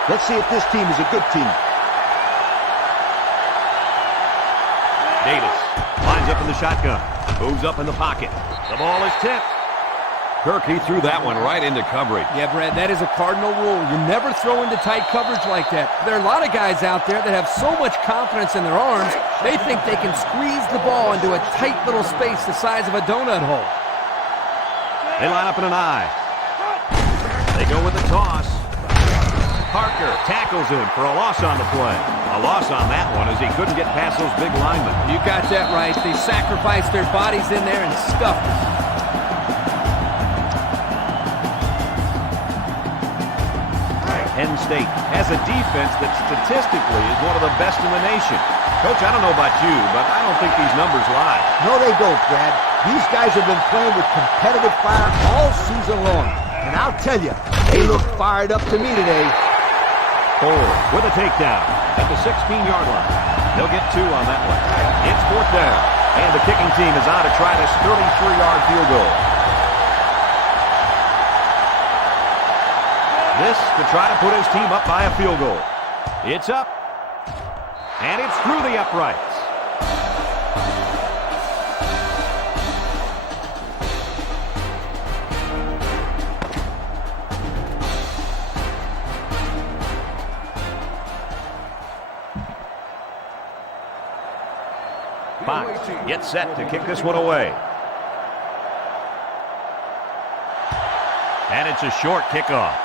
Let's see if this team is a good team. Davis lines up in the shotgun. Moves up in the pocket. The ball is tipped. Kirk, he threw that one right into coverage. Yeah, Brad, that is a cardinal rule. You never throw into tight coverage like that. There are a lot of guys out there that have so much confidence in their arms, they think they can squeeze the ball into a tight little space the size of a donut hole. They line up in an I. They go with the toss. Parker tackles him for a loss on the play. A loss on that one as he couldn't get past those big linemen. You got that right. They sacrificed their bodies in there and stuffed it. Penn State has a defense that statistically is one of the best in the nation. Coach, I don't know about you, but I don't think these numbers lie. No, they don't, Brad. These guys have been playing with competitive fire all season long. And I'll tell you, they look fired up to me today. Ford with a takedown at the 16-yard line. They'll get 2 on that one. It's 4th down. And the kicking team is on to try this 33-yard field goal. This to try to put his team up by a field goal. It's up. And it's through the uprights. Fox gets set to kick this one away. And it's a short kickoff.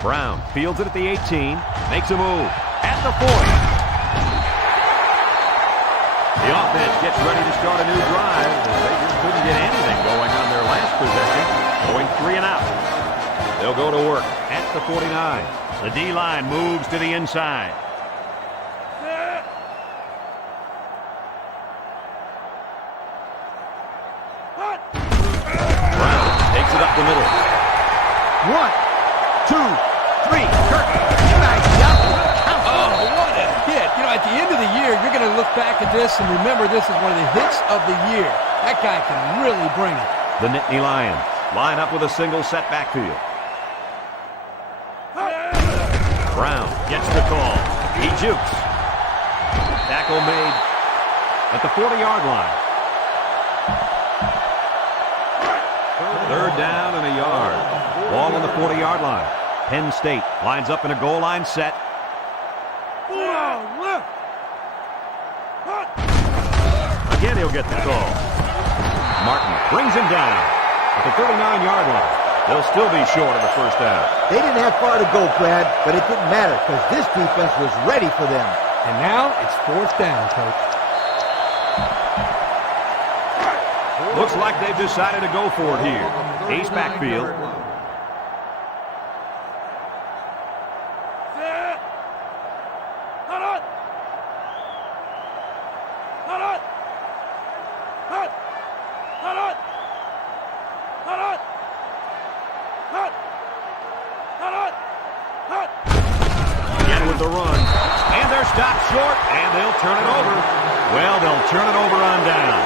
Brown fields it at the 18, makes a move at the 40. The offense gets ready to start a new drive. They just couldn't get anything going on their last possession, going 3 and out. They'll go to work at the 49. The D-line moves to the inside. Brown takes it up the middle. 1, 2, 3. Kirk, nice job. Oh, what a hit. You know, at the end of the year, you're going to look back at this and remember this is one of the hits of the year. That guy can really bring it. The Nittany Lions line up with a single set backfield. Brown gets the call. He jukes. Tackle made at the 40-yard line. 3rd down and a yard. Ball on the 40-yard line. Penn State lines up in a goal line set. again, he'll get the call. Martin brings him down at the 39-yard line. They'll still be short of the first down. They didn't have far to go, Brad, but it didn't matter because this defense was ready for them. And now it's 4th down, Coach. Looks like they've decided to go for it here. Ace backfield. Again with the run. And they're stopped short, and they'll turn it over. Well, they'll turn it over on down.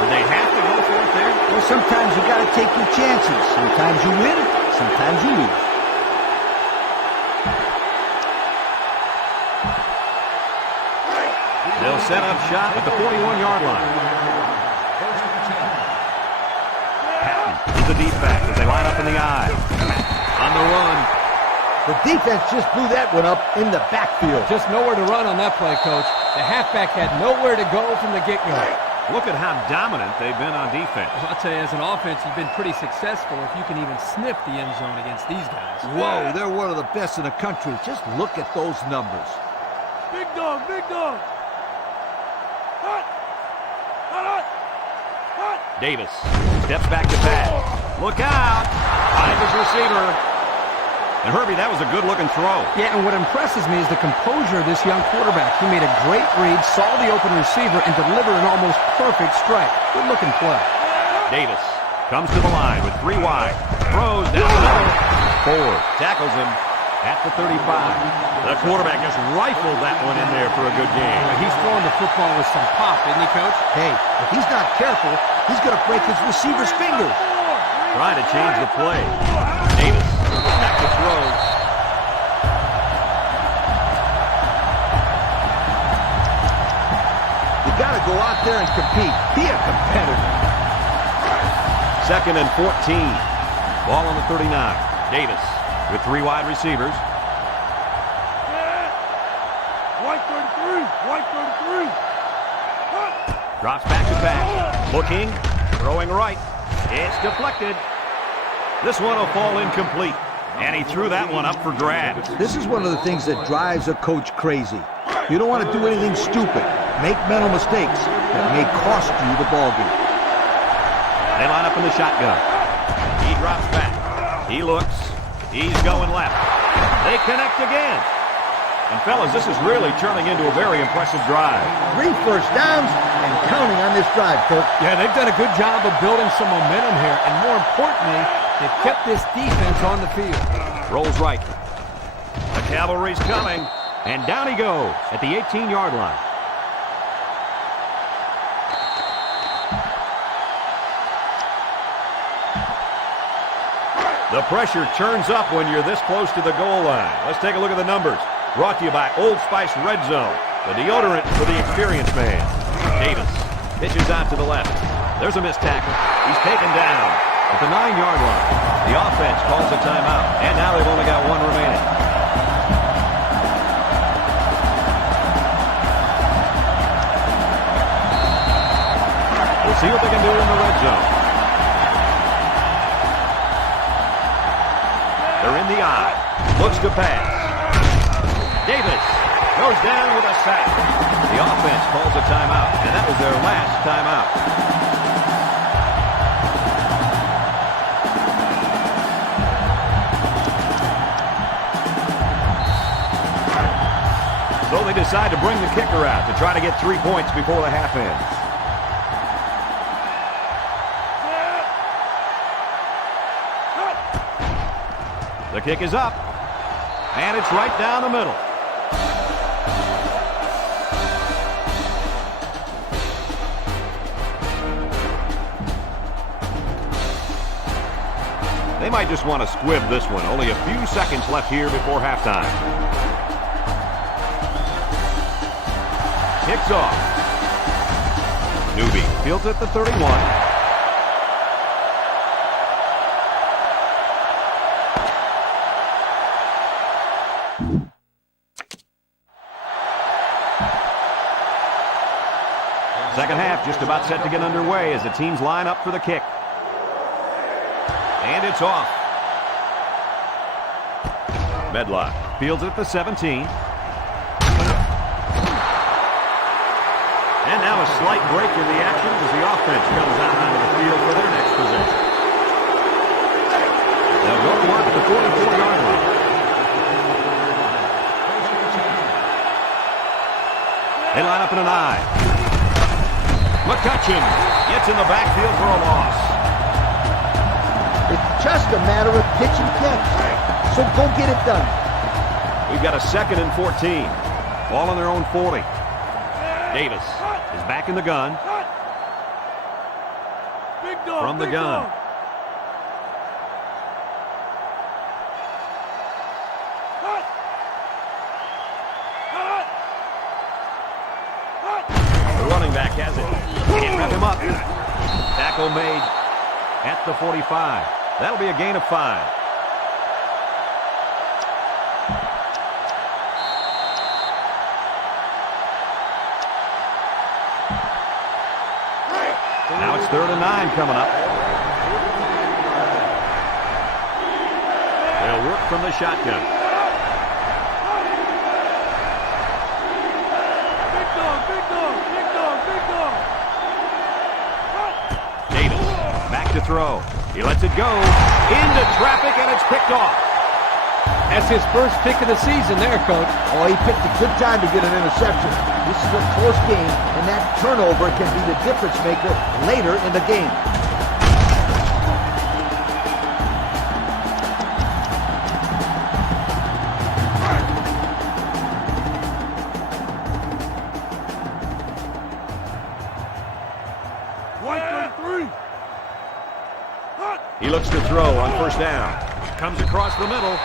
Do they have to go for it there? Well, sometimes you got to take your chances. Sometimes you win, sometimes you lose. They'll set up shop at the 41-yard line. Patton is the deep back as they line up in the eye. On the run. The defense just blew that one up in the backfield. Just nowhere to run on that play, Coach. The halfback had nowhere to go from the get-go. Look at how dominant they've been on defense. I'll tell you, as an offense, you've been pretty successful if you can even sniff the end zone against these guys. Whoa, they're one of the best in the country. Just look at those numbers. Big dog, big dog. Hut! Hut, hut! Hut! Davis steps back to pass. Look out! Finds his receiver. And Herbie, that was a good-looking throw. Yeah, and what impresses me is the composure of this young quarterback. He made a great read, saw the open receiver, and delivered an almost perfect strike. Good-looking play. Davis comes to the line with 3 wide. Throws down the middle. Ford tackles him at the 35. The quarterback just rifled that one in there for a good game. He's throwing the football with some pop, isn't he, Coach? Hey, if he's not careful, he's going to break his receiver's fingers. Trying to change the play. Davis back to throw. You got to go out there and compete. Be a competitor. 2nd and 14. Ball on the 39. Davis with 3 wide receivers. White 33, white 33. Drops back to pass. Looking, throwing right. It's deflected. This one will fall incomplete. And he threw that one up for grabs. This is one of the things that drives a coach crazy. You don't want to do anything stupid. Make mental mistakes that may cost you the ballgame. They line up in the shotgun. He drops back. He looks. He's going left. They connect again. And fellas, this is really turning into a very impressive drive. 3 first downs and counting on this drive, Kirk. Yeah, they've done a good job of building some momentum here, and more importantly, they've kept this defense on the field. Rolls right. The cavalry's coming, and down he goes at the 18-yard line. The pressure turns up when you're this close to the goal line. Let's take a look at the numbers. Brought to you by Old Spice Red Zone, the deodorant for the experienced man. Davis pitches out to the left. There's a missed tackle. He's taken down at the 9-yard line. The offense calls a timeout, and now they've only got 1 remaining. We'll see what they can do in the red zone. They're in the eye. Looks to pass. Davis goes down with a sack. The offense calls a timeout, and that was their last timeout. So they decide to bring the kicker out to try to get 3 points before the half ends. The kick is up, and it's right down the middle. They might just want to squib this one. Only a few seconds left here before halftime. Kicks off. Newby fields at the 31. Second half just about set to get underway as the teams line up for the kick. And it's off. Medlock fields it at the 17. And now a slight break in the action as the offense comes out onto the field for their next possession. They'll go to work at the 44-yard line. They line up in an I. McCutcheon gets in the backfield for a loss. It's just a matter of pitch and catch. So go get it done. We've got a 2nd and 14. Ball on their own 40. Davis is back in the gun. Big dog, From the big gun. dog. Hut. Hut. Hut. The running back has it. Can't wrap him up. Tackle made at the 45. That'll be a gain of 5. Now it's 3rd and 9 coming up. They'll work from the shotgun. Big dog, big dog, big dog, big dog. Hut. Davis back to throw. He lets it go into traffic, and it's picked off. That's his first pick of the season there, Coach. Oh, he picked a good time to get an interception. This is a close game, and that turnover can be the difference maker later in the game. White 33. Hut. He looks to throw on 1st down. Comes across the middle.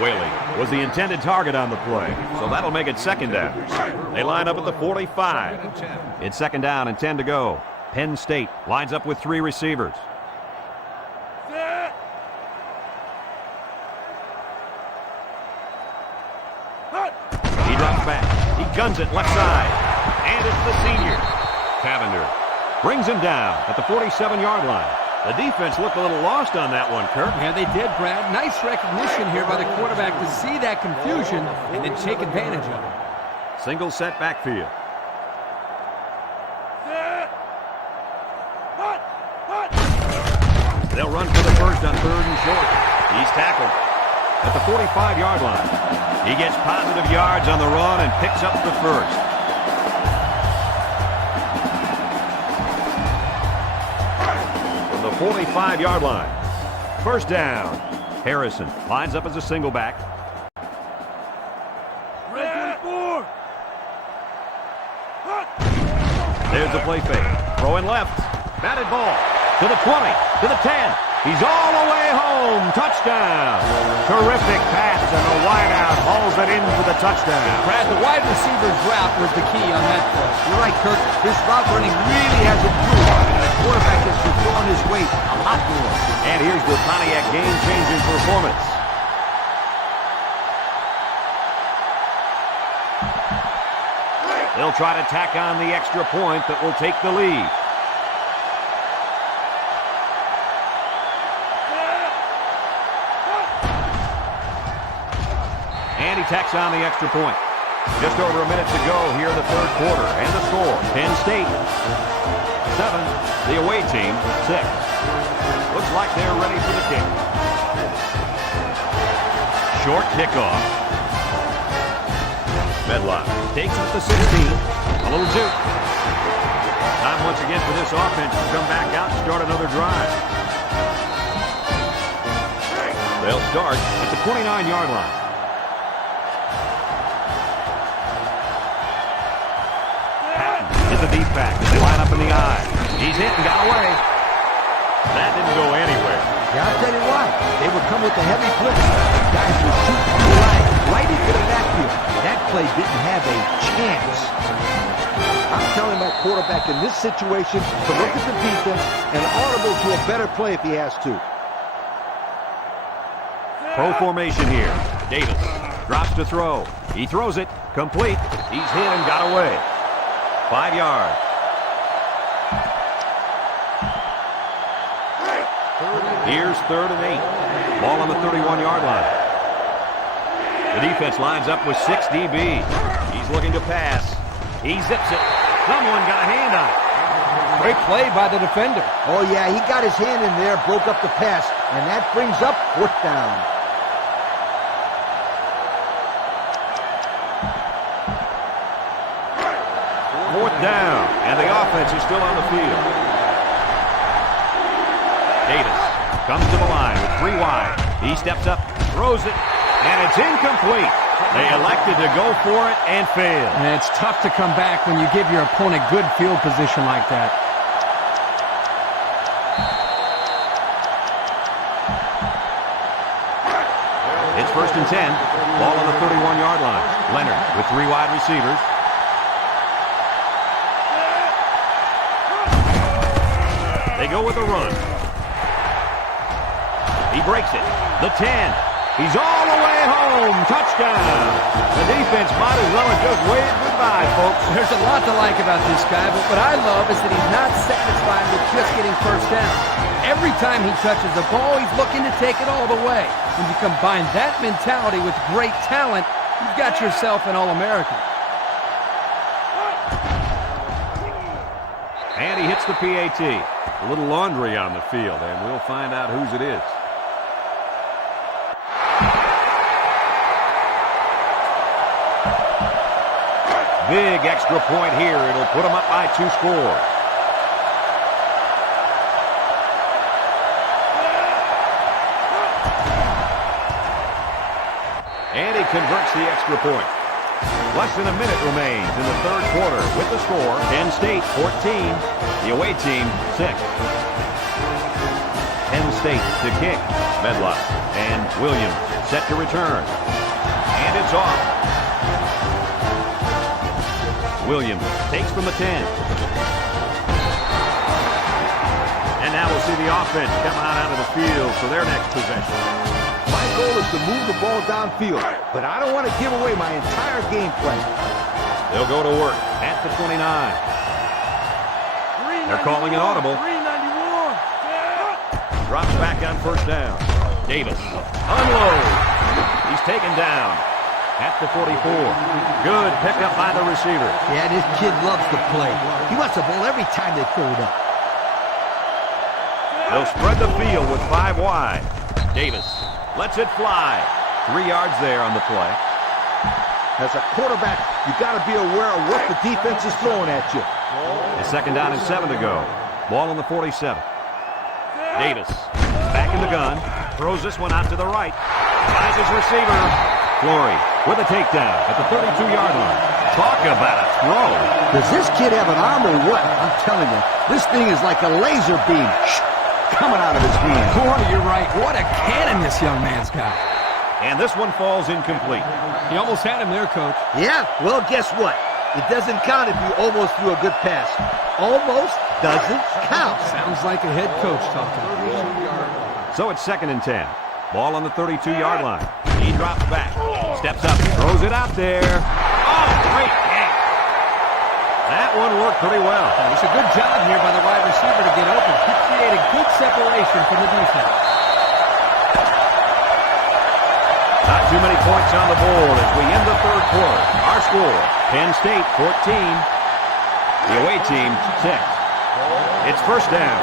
Whaley was the intended target on the play, so that'll make it 2nd down. They line up at the 45. It's 2nd down and 10 to go. Penn State lines up with 3 receivers. Set. Hut. He drops back. He guns it left side. And it's the senior. Cavender brings him down at the 47-yard line. The defense looked a little lost on that one, Kirk. Yeah, they did, Brad. Nice recognition here by the quarterback to see that confusion and then take advantage of it. Single set backfield. Set. Hut. Hut. They'll run for the first on 3rd and short. He's tackled at the 45-yard line. He gets positive yards on the run and picks up the first. From the 45-yard line. 1st down. Harrison lines up as a single back. Red 24. Hut. There's the play fake. Throwing left. Batted ball. To the 20. To the 10. He's all the way home. Touchdown. Terrific pass, and the wideout hauls it in for the touchdown. Brad, the wide receiver's route was the key on that play. You're right, Kirk. His route running really has improved, and the quarterback has been throwing his weight a lot more. And here's the Pontiac game-changing performance. They'll try to tack on the extra point that will take the lead. And he tacks on the extra point. Just over a minute to go here in the 3rd quarter. And the score, Penn State 7, the away team 6. Looks like they're ready for the kick. Short kickoff. Medlock takes it at the 16. A little juke. Time once again for this offense to come back out and start another drive. They'll start at the 29-yard line. Is a deep back. They line up in the eye. He's hit and got away. That didn't go anywhere. Yeah, I'll tell you why. They would come with the heavy blitz. Guys would shoot from the line right into the backfield. That play didn't have a chance. I'm telling my quarterback in this situation to look at the defense and audible to a better play if he has to. Pro formation here. Davis drops to throw. He throws it. Complete. He's hit and got away. 5 yards. Here's 3rd and 8. Ball on the 31-yard line. The defense lines up with 6 DB. He's looking to pass. He zips it. Someone got a hand on it. Great play by the defender. Oh, yeah, he got his hand in there, broke up the pass, and that brings up 4th down. Fourth down, and the offense is still on the field. Davis comes to the line with 3 wide. He steps up, throws it, and it's incomplete. They elected to go for it and failed. And it's tough to come back when you give your opponent good field position like that. It's 1st and 10. Ball on the 31-yard line. Leonard with 3 wide receivers. They go with a run. He breaks it. The 10. He's all the way home. Touchdown. The defense might as well have just waved goodbye, folks. There's a lot to like about this guy, but what I love is that he's not satisfied with just getting 1st down. Every time he touches the ball, he's looking to take it all the way. When you combine that mentality with great talent, you've got yourself an All-American. And he hits the PAT. A little laundry on the field, and we'll find out whose it is. Big extra point here. It'll put them up by 2 scores. And he converts the extra point. Less than a minute remains in the 3rd quarter with the score. Penn State 14, the away team 6. Penn State to kick. Medlock and Williams set to return. And it's off. Williams takes from the 10. And now we'll see the offense come out of the field for their next possession. My goal is to move the ball downfield, but I don't want to give away my entire game plan. They'll go to work at the 29. They're calling an audible. 391. Drops back on 1st down. Davis unloads. He's taken down at the 44. Good pickup by the receiver. Yeah, this kid loves to play. He wants the ball every time they throw it up. They'll spread the field with 5 wide. Davis lets it fly. 3 yards there on the play. As a quarterback, you got to be aware of what the defense is throwing at you. It's 2nd down and 7 to go. Ball on the 47. Davis back in the gun. Throws this one out to the right. Finds his receiver. Flory with a takedown at the 32-yard line. Talk about a throw. Does this kid have an arm or what? I'm telling you, this thing is like a laser beam coming out of his hand. Boy, you're right. What a cannon this young man's got. And this one falls incomplete. He almost had him there, Coach. Yeah? Well, guess what? It doesn't count if you almost threw a good pass. Almost doesn't count. Sounds like a head coach talking. So it's 2nd and 10. Ball on the 32-yard line. He drops back. Steps up. Throws it out there. Oh, great catch. That one worked pretty well. It's a good job here by the wide receiver to get open. He created good separation from the defense. Not too many points on the board as we end the 3rd quarter. Our score, Penn State 14, the away team 6. It's 1st down.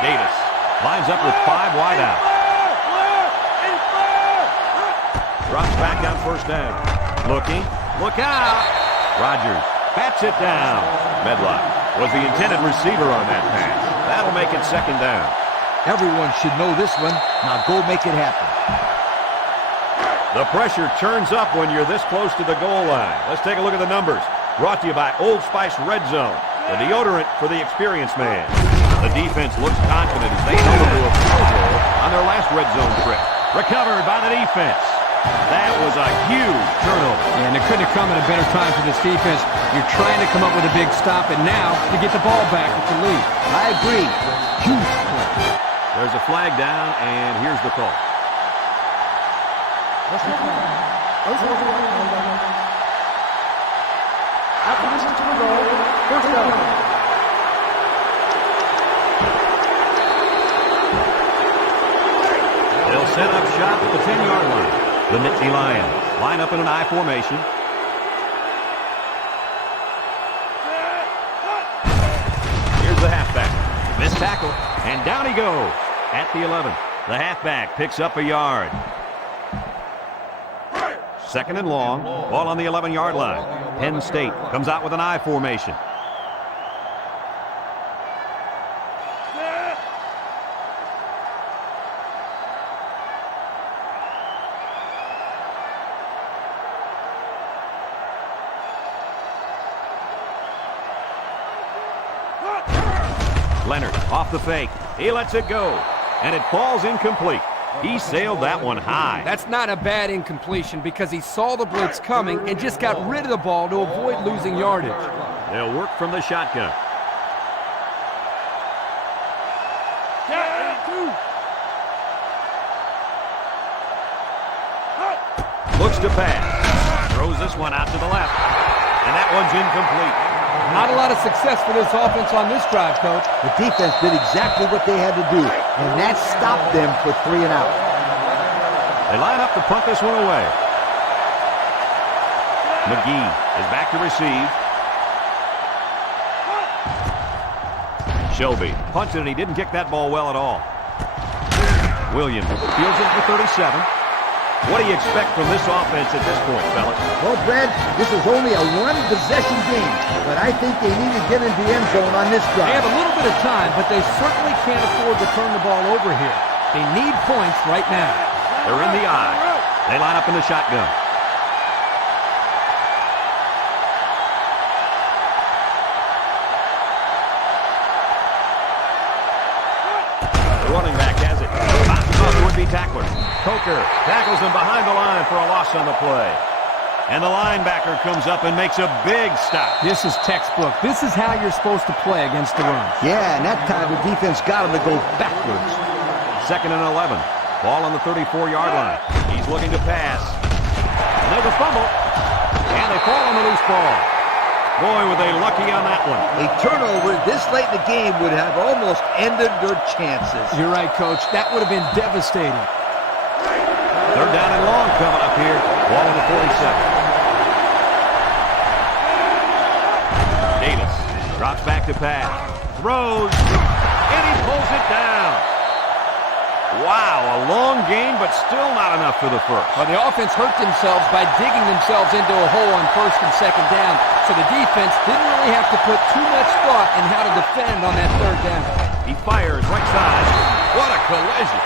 Davis lines up with 5 wide out. Drops back on 1st down. Looking. Look out. Rogers bats it down. Medlock was the intended receiver on that pass. That'll make it 2nd down. Everyone should know this one. Now go make it happen. The pressure turns up when you're this close to the goal line. Let's take a look at the numbers. Brought to you by Old Spice Red Zone, the deodorant for the experienced man. The defense looks confident as they know to do a field goal on their last red zone trip. Recovered by the defense. That was a huge turnover. And it couldn't have come at a better time for this defense. You're trying to come up with a big stop, and now to get the ball back with the lead. I agree. Huge play. There's a flag down, and here's the call. at the 10-yard line. The Nittany Lions line up in an I formation. Here's the halfback. Missed tackle, and down he goes at the 11. The halfback picks up a yard. Second and long, ball on the 11-yard line. Penn State comes out with an I formation. Leonard off the fake. He lets it go, and it falls incomplete. He sailed that one high. That's not a bad incompletion because he saw the blitz coming and just got rid of the ball to avoid losing yardage. They'll work from the shotgun. Looks to pass. Throws this one out to the left. And that one's incomplete. Not a lot of success for this offense on this drive, Coach. The defense did exactly what they had to do, and that stopped them for 3 and out. They line up to punt this one away. McGee is back to receive. Shelby punched it, and he didn't kick that ball well at all. Williams fields it for 37. What do you expect from this offense at this point, fellas? Well, Brad, this is only a one-possession game, but I think they need to get into the end zone on this drive. They have a little bit of time, but they certainly can't afford to turn the ball over here. They need points right now. They're in the I. They line up in the shotgun. The running back has it. Bounces off the would-be tackler. Coker tackles him behind the line for a loss on the play. And the linebacker comes up and makes a big stop. This is textbook. This is how you're supposed to play against the run. Yeah, and that time the defense got him to go backwards. Second and 11. Ball on the 34-yard line. He's looking to pass. And there's a fumble. And they fall on the loose ball. Boy, were they lucky on that one. A turnover this late in the game would have almost ended their chances. You're right, Coach. That would have been devastating. Third down and long coming up here. Ball on the 47. Davis drops back to pass. Throws. And he pulls it down. Wow, a long game, but still not enough for the first. Well, the offense hurt themselves by digging themselves into a hole on first and second down, so the defense didn't really have to put too much thought in how to defend on that third down. He fires right side. What a collision.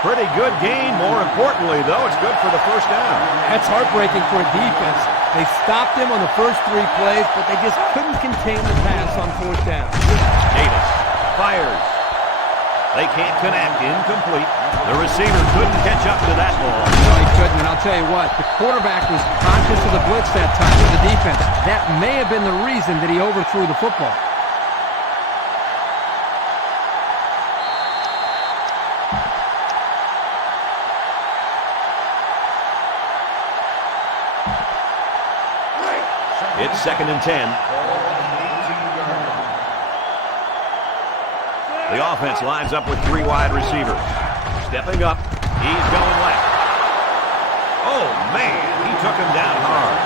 Pretty good game. More importantly, though, it's good for the first down. That's heartbreaking for a defense. They stopped him on the first 3 plays, but they just couldn't contain the pass on fourth down. Davis fires. They can't connect. Incomplete. The receiver couldn't catch up to that ball. No, he couldn't, and I'll tell you what, the quarterback was conscious of the blitz that time with the defense. That may have been the reason that he overthrew the football. It's second and 10. The offense lines up with 3 wide receivers. Stepping up, he's going left. Oh, man, he took him down hard.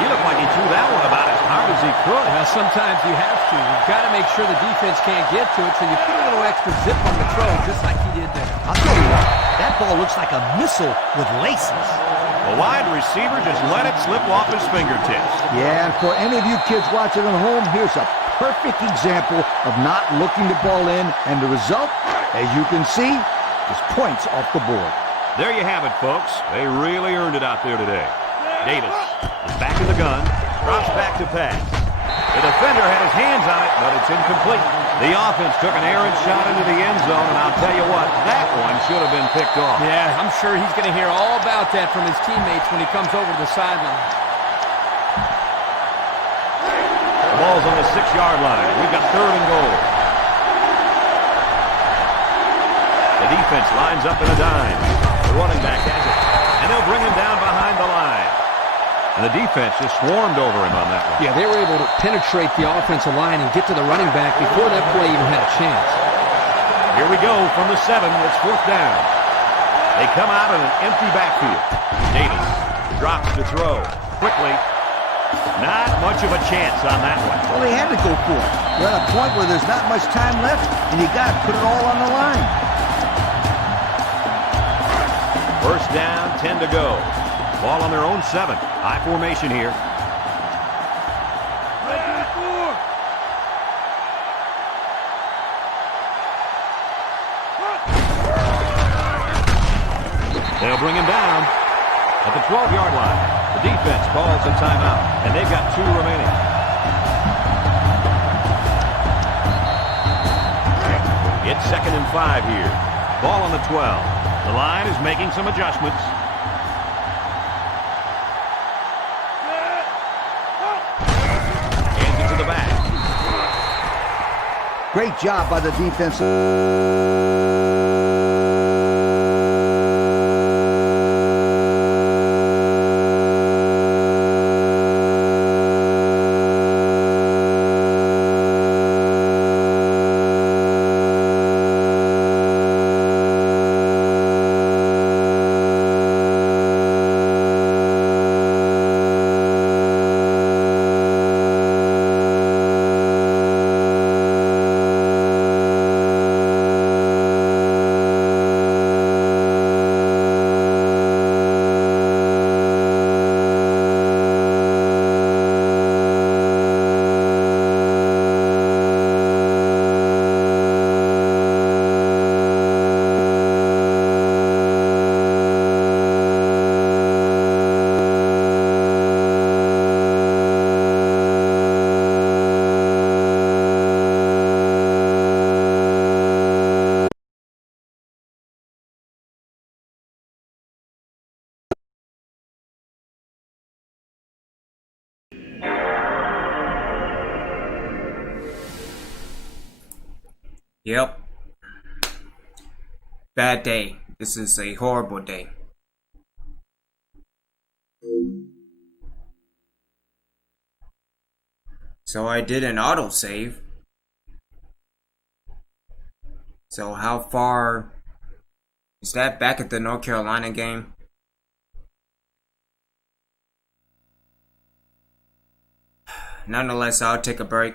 He looked like he threw that one about as hard as he could. Well, sometimes you have to. You've got to make sure the defense can't get to it, so you put a little extra zip on the throw, just like he did there. I'll tell you what, that ball looks like a missile with laces. The wide receiver just let it slip off his fingertips. Yeah, and for any of you kids watching at home, here's a perfect example of not looking the ball in, and the result, as you can see, is points off the board. There you have it, folks. They really earned it out there today. Davis is back in the gun, drops back to pass. The defender had his hands on it, but it's incomplete. The offense took an errant shot into the end zone, and I'll tell you what, that one should have been picked off. Yeah, I'm sure he's going to hear all about that from his teammates when he comes over to the sideline. The ball's on the 6-yard line. We've got third and goal. The defense lines up in a dime. The running back has it, and they'll bring him down behind the line. And the defense just swarmed over him on that one. Yeah, they were able to penetrate the offensive line and get to the running back before that play even had a chance. Here we go from the 7. It's fourth down. They come out in an empty backfield. Davis drops to throw. Quickly. Not much of a chance on that one. Well, they had to go for it. You're at a point where there's not much time left, and you got to put it all on the line. First down, 10 to go. Ball on their own 7. High formation here. They'll bring him down at the 12-yard line. The defense calls a timeout, and they've got 2 remaining. It's 2nd and 5 here. Ball on the 12. The line is making some adjustments. Hands it to the back. Great job by the defense. Yep. Bad day. This is a horrible day. So I did an autosave. So how far is that back at the North Carolina game? Nonetheless, I'll take a break.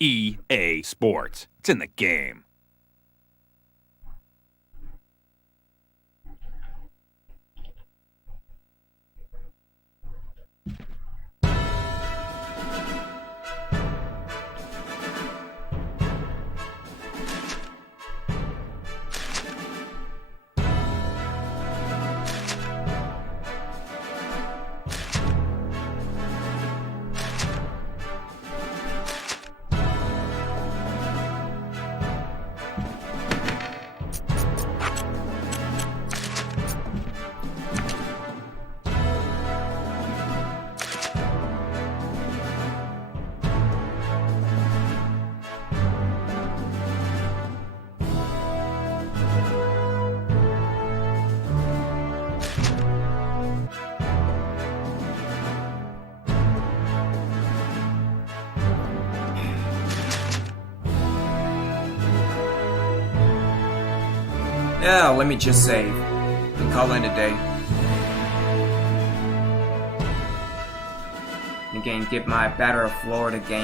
EA Sports. It's in the game. Yeah, let me just save and call it a day. And again, get my Battle of Florida game.